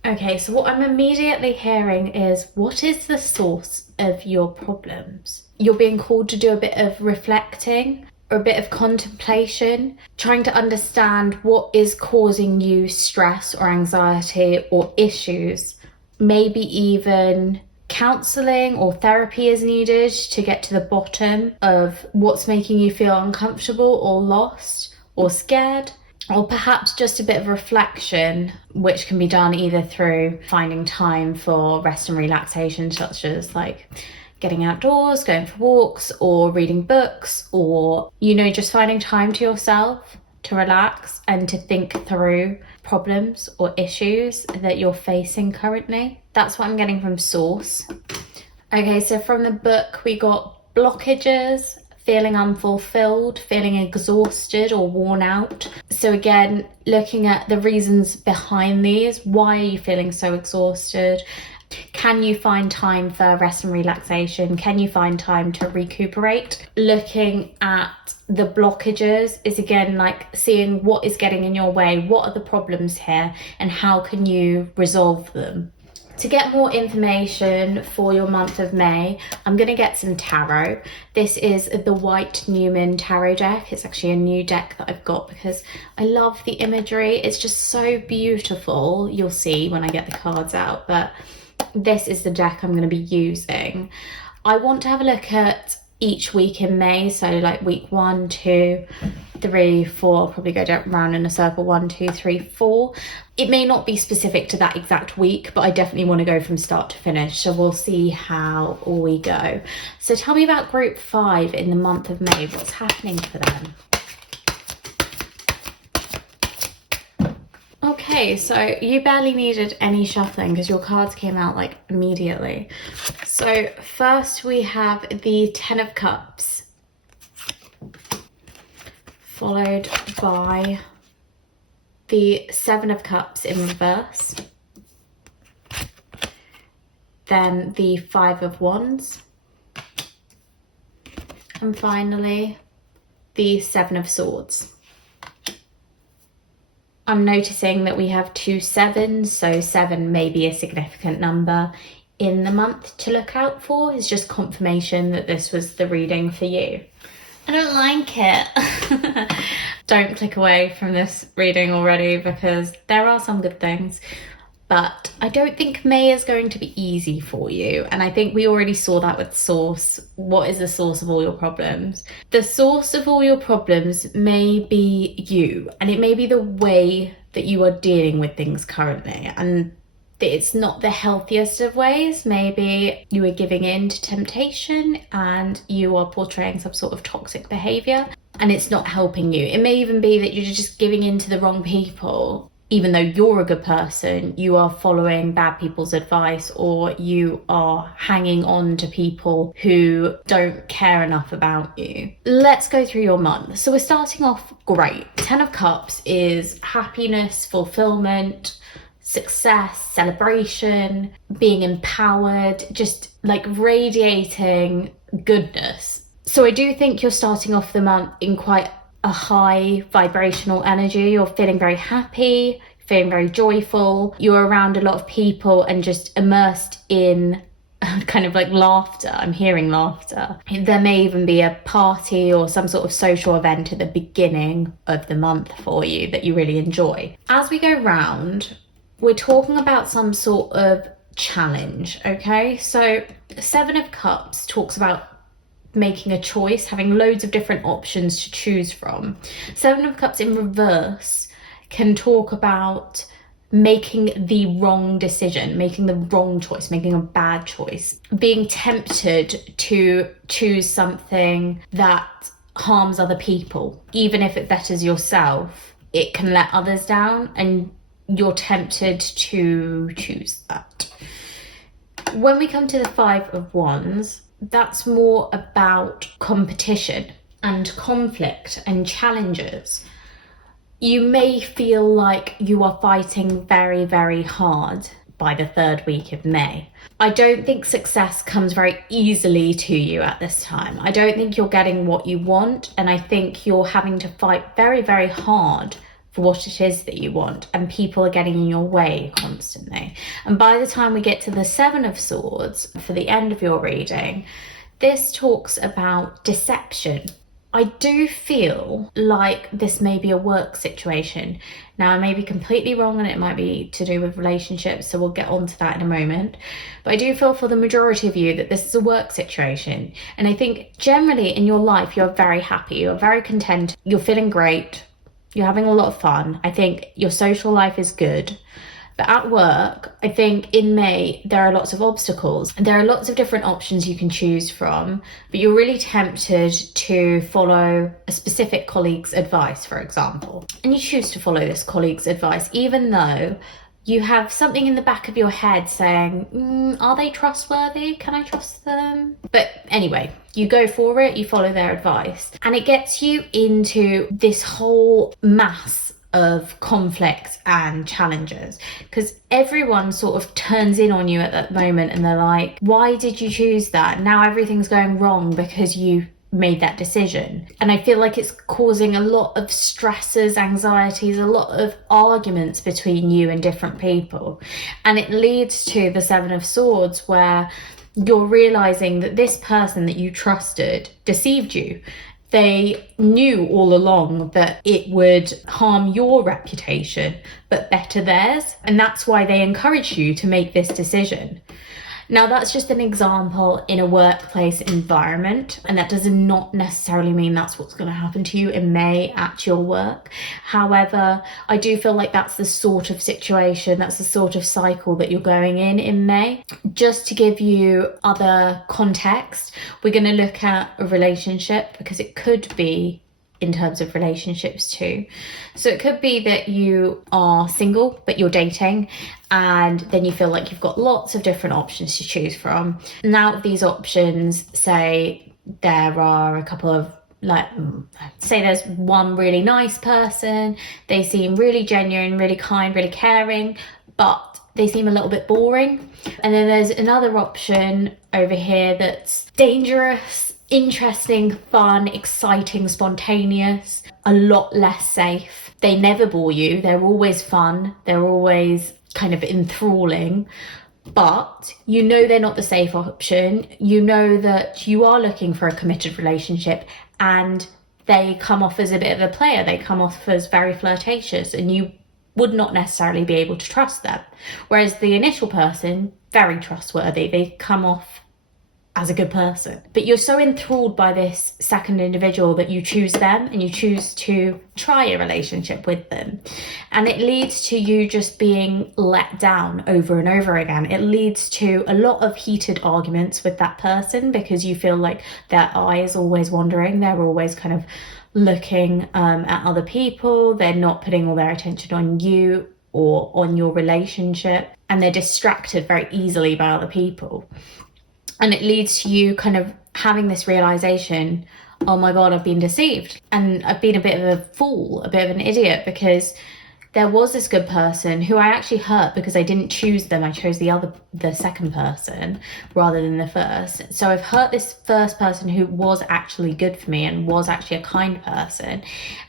Okay, so what I'm immediately hearing is, what is the source of your problems? You're being called to do a bit of reflecting, or a bit of contemplation, trying to understand what is causing you stress or anxiety or issues. Maybe even counselling or therapy is needed to get to the bottom of what's making you feel uncomfortable or lost or scared. Or perhaps just a bit of reflection, which can be done either through finding time for rest and relaxation, such as like getting outdoors, going for walks, or reading books, or, you know, just finding time to yourself to relax and to think through problems or issues that you're facing currently. That's what I'm getting from Source. Okay, so from the book we got blockages, feeling unfulfilled, feeling exhausted or worn out. So again, looking at the reasons behind these. Why are you feeling so exhausted? Can you find time for rest and relaxation? Can you find time to recuperate? Looking at the blockages is again like seeing what is getting in your way, what are the problems here, and how can you resolve them. To get more information for your month of May, I'm going to get some tarot. This is the white Numen tarot deck. It's actually a new deck that I've got because I love the imagery. It's just so beautiful. You'll see when I get the cards out, but this is the deck I'm going to be using. I want to have a look at each week in May, so like week 1, 2, 3, 4. I'll probably go down round in a circle. 1, 2, 3, 4. It may not be specific to that exact week, but I definitely want to go from start to finish, so we'll see how we go. So tell me about group 5 in the month of May. What's happening for them? Okay, so you barely needed any shuffling because your cards came out like immediately. So first we have the 10 of Cups, followed by the 7 of Cups in reverse, then the 5 of Wands, and finally the 7 of Swords. I'm noticing that we have 2 7s, so 7 may be a significant number. in the month to look out for. Is just confirmation that this was the reading for you. I don't like it. Don't click away from this reading already, because there are some good things, but I don't think May is going to be easy for you. And I think we already saw that with source. What is the source of all your problems? The source of all your problems may be you, and it may be the way that you are dealing with things currently. And it's not the healthiest of ways. Maybe you are giving in to temptation and you are portraying some sort of toxic behavior and it's not helping you. It may even be that you're just giving in to the wrong people. Even though you're a good person, you are following bad people's advice, or you are hanging on to people who don't care enough about you. Let's go through your month. So we're starting off great. 10 of Cups is happiness, fulfillment, success, celebration, being empowered, just like radiating goodness. So I do think you're starting off the month in quite a high vibrational energy. You're feeling very happy, feeling very joyful. You're around a lot of people and just immersed in kind of like laughter. I'm hearing laughter. There may even be a party or some sort of social event at the beginning of the month for you that you really enjoy. As we go round, we're talking about some sort of challenge, okay? So 7 of Cups talks about making a choice, having loads of different options to choose from. 7 of Cups in reverse can talk about making the wrong decision, making the wrong choice, making a bad choice, being tempted to choose something that harms other people. Even if it betters yourself, it can let others down and you're tempted to choose that. When we come to the 5 of Wands, that's more about competition and conflict and challenges. You may feel like you are fighting very, very hard by the 3rd week of May. I don't think success comes very easily to you at this time. I don't think you're getting what you want, and I think you're having to fight very, very hard for what it is that you want, and people are getting in your way constantly. And by the time we get to the 7 of Swords for the end of your reading, this talks about deception. I do feel like this may be a work situation. Now, I may be completely wrong and it might be to do with relationships, so we'll get onto that in a moment. But I do feel for the majority of you that this is a work situation. And I think generally in your life, you're very happy, you're very content, you're feeling great, you're having a lot of fun. I think your social life is good. But at work, I think in May, there are lots of obstacles. And there are lots of different options you can choose from, but you're really tempted to follow a specific colleague's advice, for example. And you choose to follow this colleague's advice, even though you have something in the back of your head saying, are they trustworthy? Can I trust them? But anyway, you go for it, you follow their advice. And it gets you into this whole mass of conflict and challenges, because everyone sort of turns in on you at that moment and they're like, why did you choose that? Now everything's going wrong because you made that decision. And I feel like it's causing a lot of stresses, anxieties, a lot of arguments between you and different people. And it leads to the 7 of Swords, where you're realizing that this person that you trusted deceived you. They knew all along that it would harm your reputation, but better theirs. And that's why they encouraged you to make this decision. Now, that's just an example in a workplace environment, and that does not necessarily mean that's what's going to happen to you in May at your work. However, I do feel like that's the sort of situation, that's the sort of cycle that you're going in May. Just to give you other context, we're going to look at a relationship, because it could be in terms of relationships too. So it could be that you are single, but you're dating, and then you feel like you've got lots of different options to choose from. Now, these options, say there are a couple of, like, say there's one really nice person, they seem really genuine, really kind, really caring, but they seem a little bit boring. And then there's another option over here that's dangerous, interesting, fun, exciting, spontaneous, a lot less safe. They never bore you. They're always fun. They're always kind of enthralling, but you know they're not the safe option. You know that you are looking for a committed relationship, and they come off as a bit of a player. They come off as very flirtatious, and you would not necessarily be able to trust them. Whereas the initial person, very trustworthy. They come off as a good person. But you're so enthralled by this second individual that you choose them, and you choose to try a relationship with them. And it leads to you just being let down over and over again. It leads to a lot of heated arguments with that person, because you feel like their eye is always wandering. They're always kind of looking at other people. They're not putting all their attention on you or on your relationship, and they're distracted very easily by other people. And it leads to you kind of having this realization, oh my God, I've been deceived. And I've been a bit of a fool, a bit of an idiot, because there was this good person who I actually hurt because I didn't choose them. I chose the second person rather than the first. So I've hurt this first person who was actually good for me and was actually a kind person.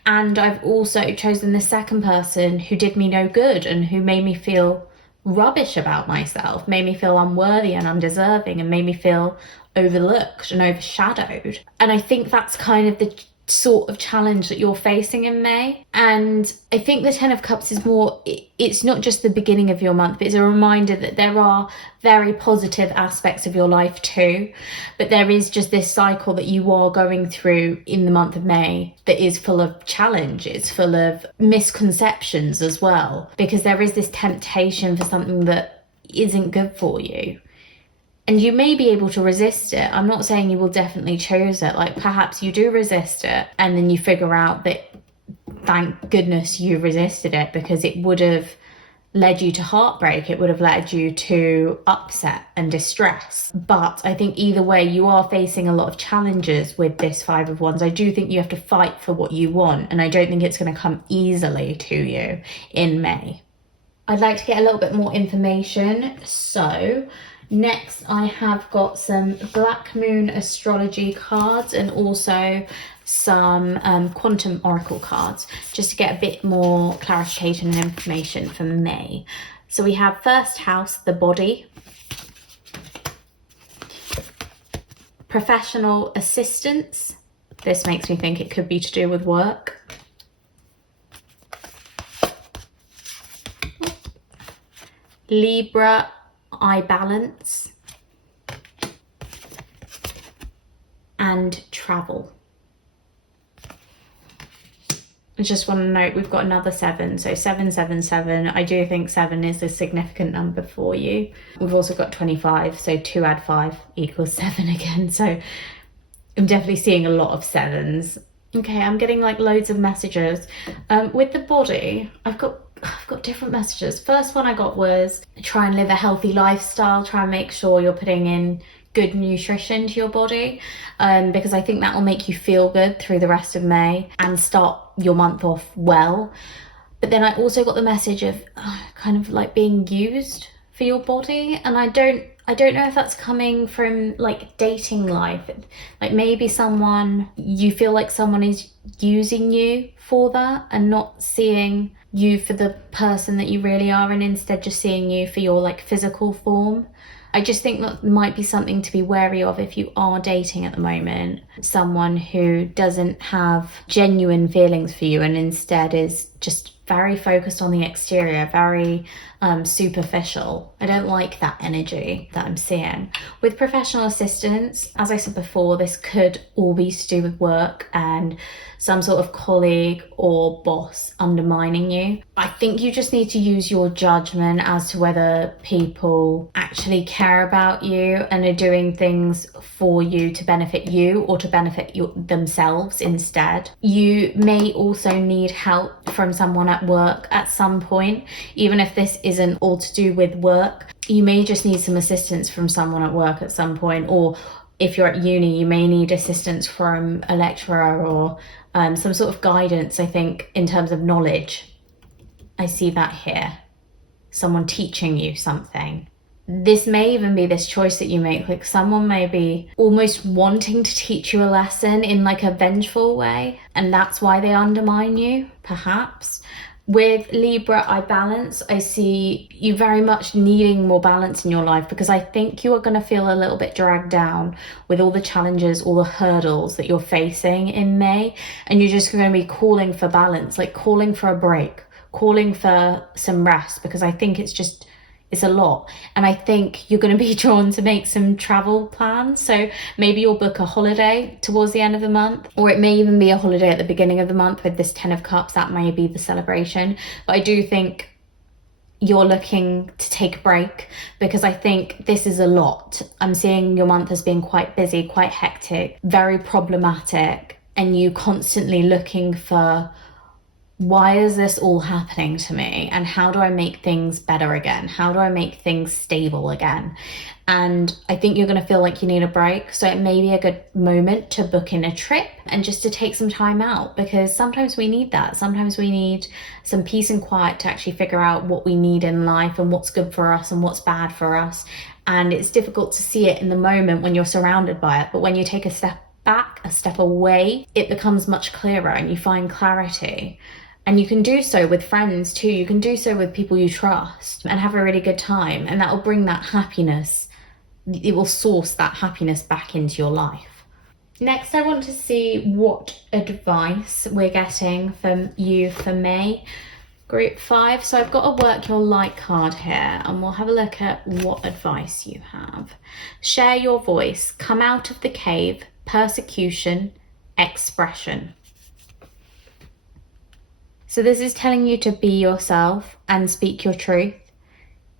And I've also chosen the second person who did me no good and who made me feel rubbish about myself, made me feel unworthy and undeserving, and made me feel overlooked and overshadowed. And I think that's kind of the sort of challenge that you're facing in May. And I think the 10 of Cups is more, it's not just the beginning of your month, but it's a reminder that there are very positive aspects of your life too. But there is just this cycle that you are going through in the month of May that is full of challenges, full of misconceptions as well, because there is this temptation for something that isn't good for you. And you may be able to resist it. I'm not saying you will definitely choose it. Like, perhaps you do resist it, and then you figure out that thank goodness you resisted it, because it would have led you to heartbreak. It would have led you to upset and distress. But I think either way, you are facing a lot of challenges with this Five of Wands. I do think you have to fight for what you want, and I don't think it's going to come easily to you in May. I'd like to get a little bit more information. So next, I have got some Black Moon Astrology cards and also some Quantum Oracle cards, just to get a bit more clarification and information for May. So we have first house, the body, professional assistance. This makes me think it could be to do with work. Libra, eye balance, and travel. I just want to note we've got another 7, so 777. I do think 7 is a significant number for you. We've also got 25, so 2 add 5 equals 7 again. So I'm definitely seeing a lot of 7s. Okay, I'm getting like loads of messages. With the body, I've got different messages. First one I got was try and live a healthy lifestyle, try and make sure you're putting in good nutrition to your body, because I think that will make you feel good through the rest of May and start your month off well. But then I also got the message of kind of like being used for your body, and I don't know if that's coming from like dating life. Like maybe you feel like someone is using you for that and not seeing you for the person that you really are, and instead just seeing you for your like physical form. I just think that might be something to be wary of if you are dating at the moment, someone who doesn't have genuine feelings for you and instead is just very focused on the exterior, very superficial. I don't like that energy that I'm seeing. With professional assistance, as I said before, this could all be to do with work and some sort of colleague or boss undermining you. I think you just need to use your judgment as to whether people actually care about you and are doing things for you to benefit you or to benefit themselves instead. You may also need help from someone at work at some point, even if this isn't all to do with work. You may just need some assistance from someone at work at some point, or if you're at uni, you may need assistance from a lecturer or some sort of guidance, I think, in terms of knowledge. I see that here. Someone teaching you something. This may even be this choice that you make. Like someone may be almost wanting to teach you a lesson in like a vengeful way, and that's why they undermine you, perhaps. With Libra, I see you very much needing more balance in your life, because I think you are going to feel a little bit dragged down with all the challenges, all the hurdles that you're facing in May. And you're just going to be calling for balance, like calling for a break, calling for some rest, because I think it's a lot. And I think you're going to be drawn to make some travel plans. So maybe you'll book a holiday towards the end of the month, or it may even be a holiday at the beginning of the month with this 10 of Cups. That may be the celebration. But I do think you're looking to take a break, because I think this is a lot. I'm seeing your month as being quite busy, quite hectic, very problematic, and you constantly looking for, why is this all happening to me, and how do I make things better again? How do I make things stable again? And I think you're going to feel like you need a break. So it may be a good moment to book in a trip and just to take some time out, because sometimes we need that. Sometimes we need some peace and quiet to actually figure out what we need in life and what's good for us and what's bad for us. And it's difficult to see it in the moment when you're surrounded by it. But when you take a step back, a step away, it becomes much clearer and you find clarity. And you can do so with friends too. You can do so with people you trust and have a really good time. And that will bring that happiness. It will source that happiness back into your life. Next, I want to see what advice we're getting from you for May, Group 5. So I've got a Work Your Light card here, and we'll have a look at what advice you have. Share your voice. Come out of the cave. Persecution. Expression. So this is telling you to be yourself and speak your truth.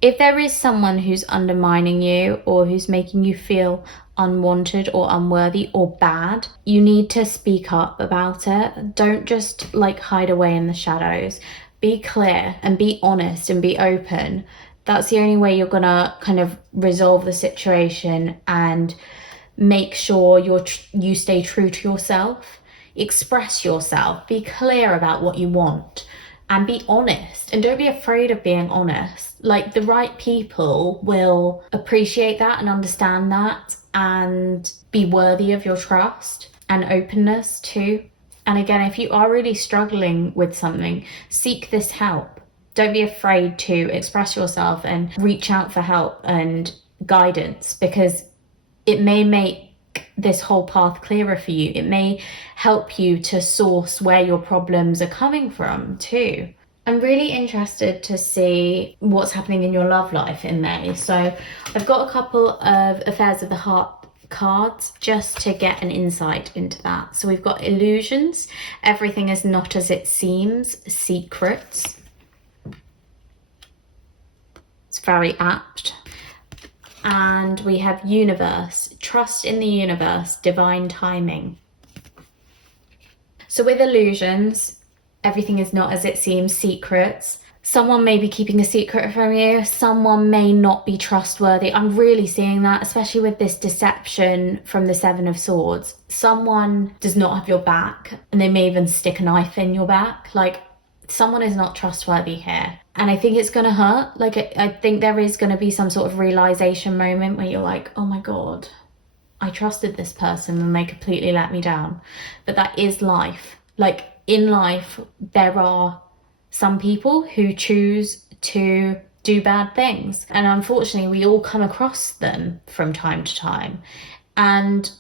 If there is someone who's undermining you or who's making you feel unwanted or unworthy or bad, you need to speak up about it. Don't just hide away in the shadows. Be clear and be honest and be open. That's the only way you're gonna kind of resolve the situation and make sure you stay true to yourself. Express yourself, be clear about what you want, and be honest. And don't be afraid of being honest. The right people will appreciate that and understand that and be worthy of your trust and openness too. And again, if you are really struggling with something, seek this help. Don't be afraid to express yourself and reach out for help and guidance, because it may make this whole path clearer for you. It may help you to source where your problems are coming from too. I'm really interested to see what's happening in your love life in May. So I've got a couple of Affairs of the Heart cards just to get an insight into that. So we've got Illusions, Everything is Not as It Seems, Secrets. It's very apt. And we have Universe, Trust in the Universe, Divine Timing. So with Illusions, Everything is Not as It Seems, Secrets. Someone may be keeping a secret from you. Someone may not be trustworthy. I'm really seeing that, especially with this deception from the 7 of Swords. Someone does not have your back, and they may even stick a knife in your back. Someone is not trustworthy here. And I think it's going to hurt. I think there is going to be some sort of realization moment where you're like, oh my God, I trusted this person and they completely let me down. But that is life. In life, there are some people who choose to do bad things. And unfortunately, we all come across them from time to time. And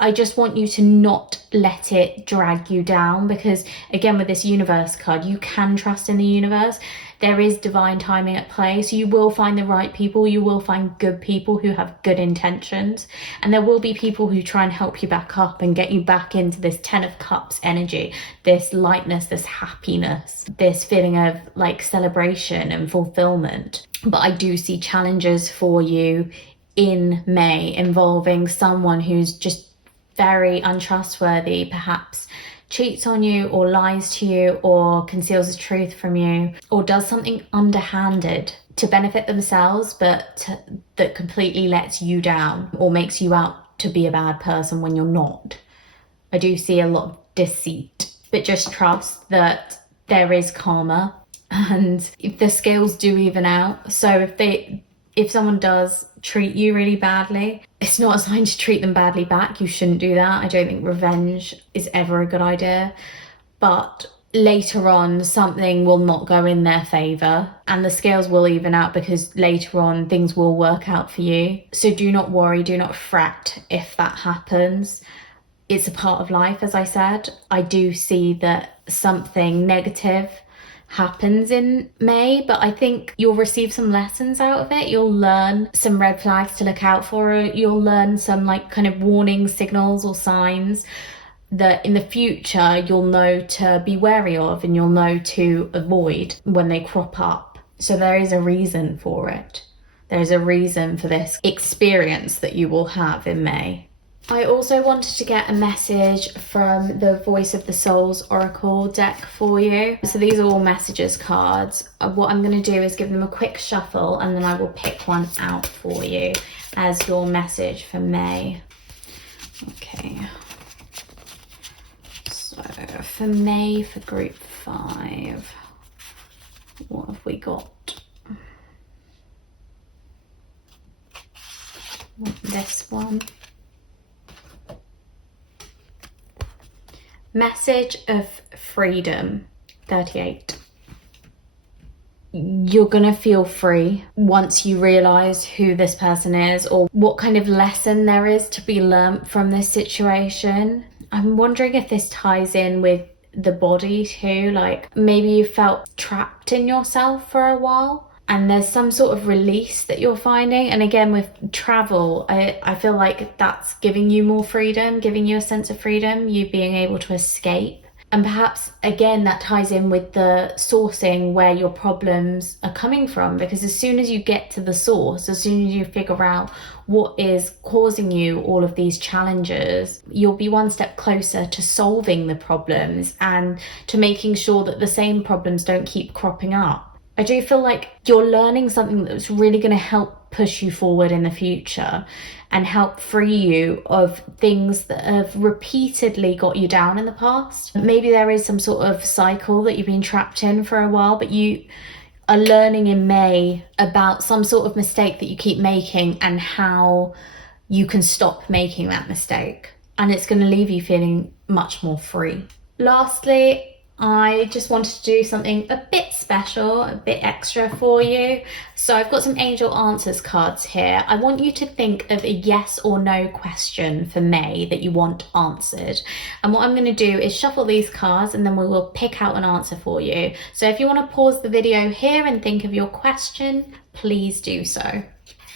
I just want you to not let it drag you down, because again, with this Universe card, you can trust in the universe. There is divine timing at play. So you will find the right people. You will find good people who have good intentions. And there will be people who try and help you back up and get you back into this 10 of Cups energy, this lightness, this happiness, this feeling of celebration and fulfillment. But I do see challenges for you in May involving someone who's just very untrustworthy, perhaps cheats on you or lies to you or conceals the truth from you or does something underhanded to benefit themselves, but that completely lets you down or makes you out to be a bad person when you're not. I do see a lot of deceit, but just trust that there is karma and if the scales do even out. So if someone does treat you really badly, it's not a sign to treat them badly back. You shouldn't do that. I don't think revenge is ever a good idea. But later on something will not go in their favour and the scales will even out, because later on things will work out for you. So do not worry, do not fret if that happens. It's a part of life, as I said. I do see that something negative happens in May, but I think you'll receive some lessons out of it. You'll learn some red flags to look out for. You'll learn some like kind of warning signals or signs that in the future you'll know to be wary of and you'll know to avoid when they crop up. So there is a reason for it. There is a reason for this experience that you will have in May. I also wanted to get a message from the Voice of the Souls Oracle deck for you. So these are all messages cards. What I'm going to do is give them a quick shuffle and then I will pick one out for you as your message for May. Okay. So for May, for group 5, what have we got? This one. Message of freedom, 38. You're gonna feel free once you realize who this person is or what kind of lesson there is to be learnt from this situation. I'm wondering if this ties in with the body too, like maybe you felt trapped in yourself for a while and there's some sort of release that you're finding. And again, with travel, I feel like that's giving you more freedom, giving you a sense of freedom, you being able to escape. And perhaps, again, that ties in with the sourcing where your problems are coming from, because as soon as you get to the source, as soon as you figure out what is causing you all of these challenges, you'll be one step closer to solving the problems and to making sure that the same problems don't keep cropping up. I do feel like you're learning something that's really going to help push you forward in the future and help free you of things that have repeatedly got you down in the past. Maybe there is some sort of cycle that you've been trapped in for a while, but you are learning in May about some sort of mistake that you keep making and how you can stop making that mistake. And it's going to leave you feeling much more free. Lastly, I just wanted to do something a bit special, a bit extra for you. So I've got some angel answers cards here. I want you to think of a yes or no question for May that you want answered. And what I'm going to do is shuffle these cards and then we will pick out an answer for you. So if you want to pause the video here and think of your question, please do so.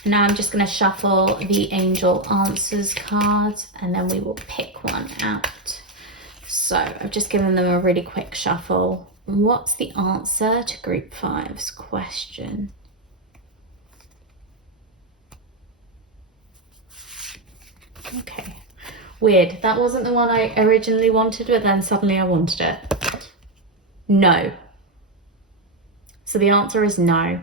Now I'm just going to shuffle the angel answers cards and then we will pick one out. So I've just given them a really quick shuffle. What's the answer to group 5's question? Okay, weird. That wasn't the one I originally wanted, but then suddenly I wanted it. No. So the answer is no.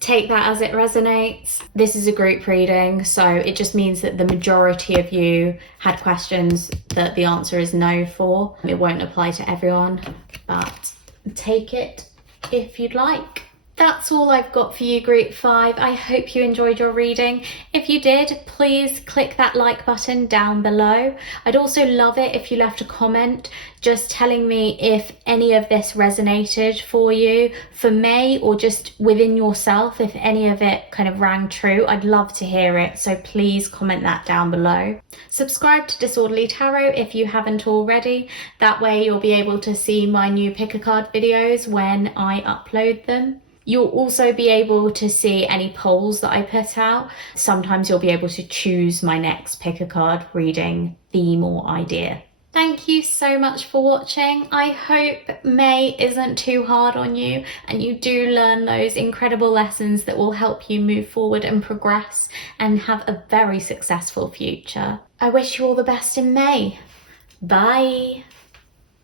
Take that as it resonates. This is a group reading, so it just means that the majority of you had questions that the answer is no for. It won't apply to everyone, but take it if you'd like. That's all I've got for you, group 5. I hope you enjoyed your reading. If you did, please click that like button down below. I'd also love it if you left a comment just telling me if any of this resonated for you for May, or just within yourself, if any of it kind of rang true. I'd love to hear it, so please comment that down below. Subscribe to Disorderly Tarot if you haven't already. That way you'll be able to see my new pick a card videos when I upload them. You'll also be able to see any polls that I put out. Sometimes you'll be able to choose my next pick a card reading theme or idea. Thank you so much for watching. I hope May isn't too hard on you and you do learn those incredible lessons that will help you move forward and progress and have a very successful future. I wish you all the best in May. Bye.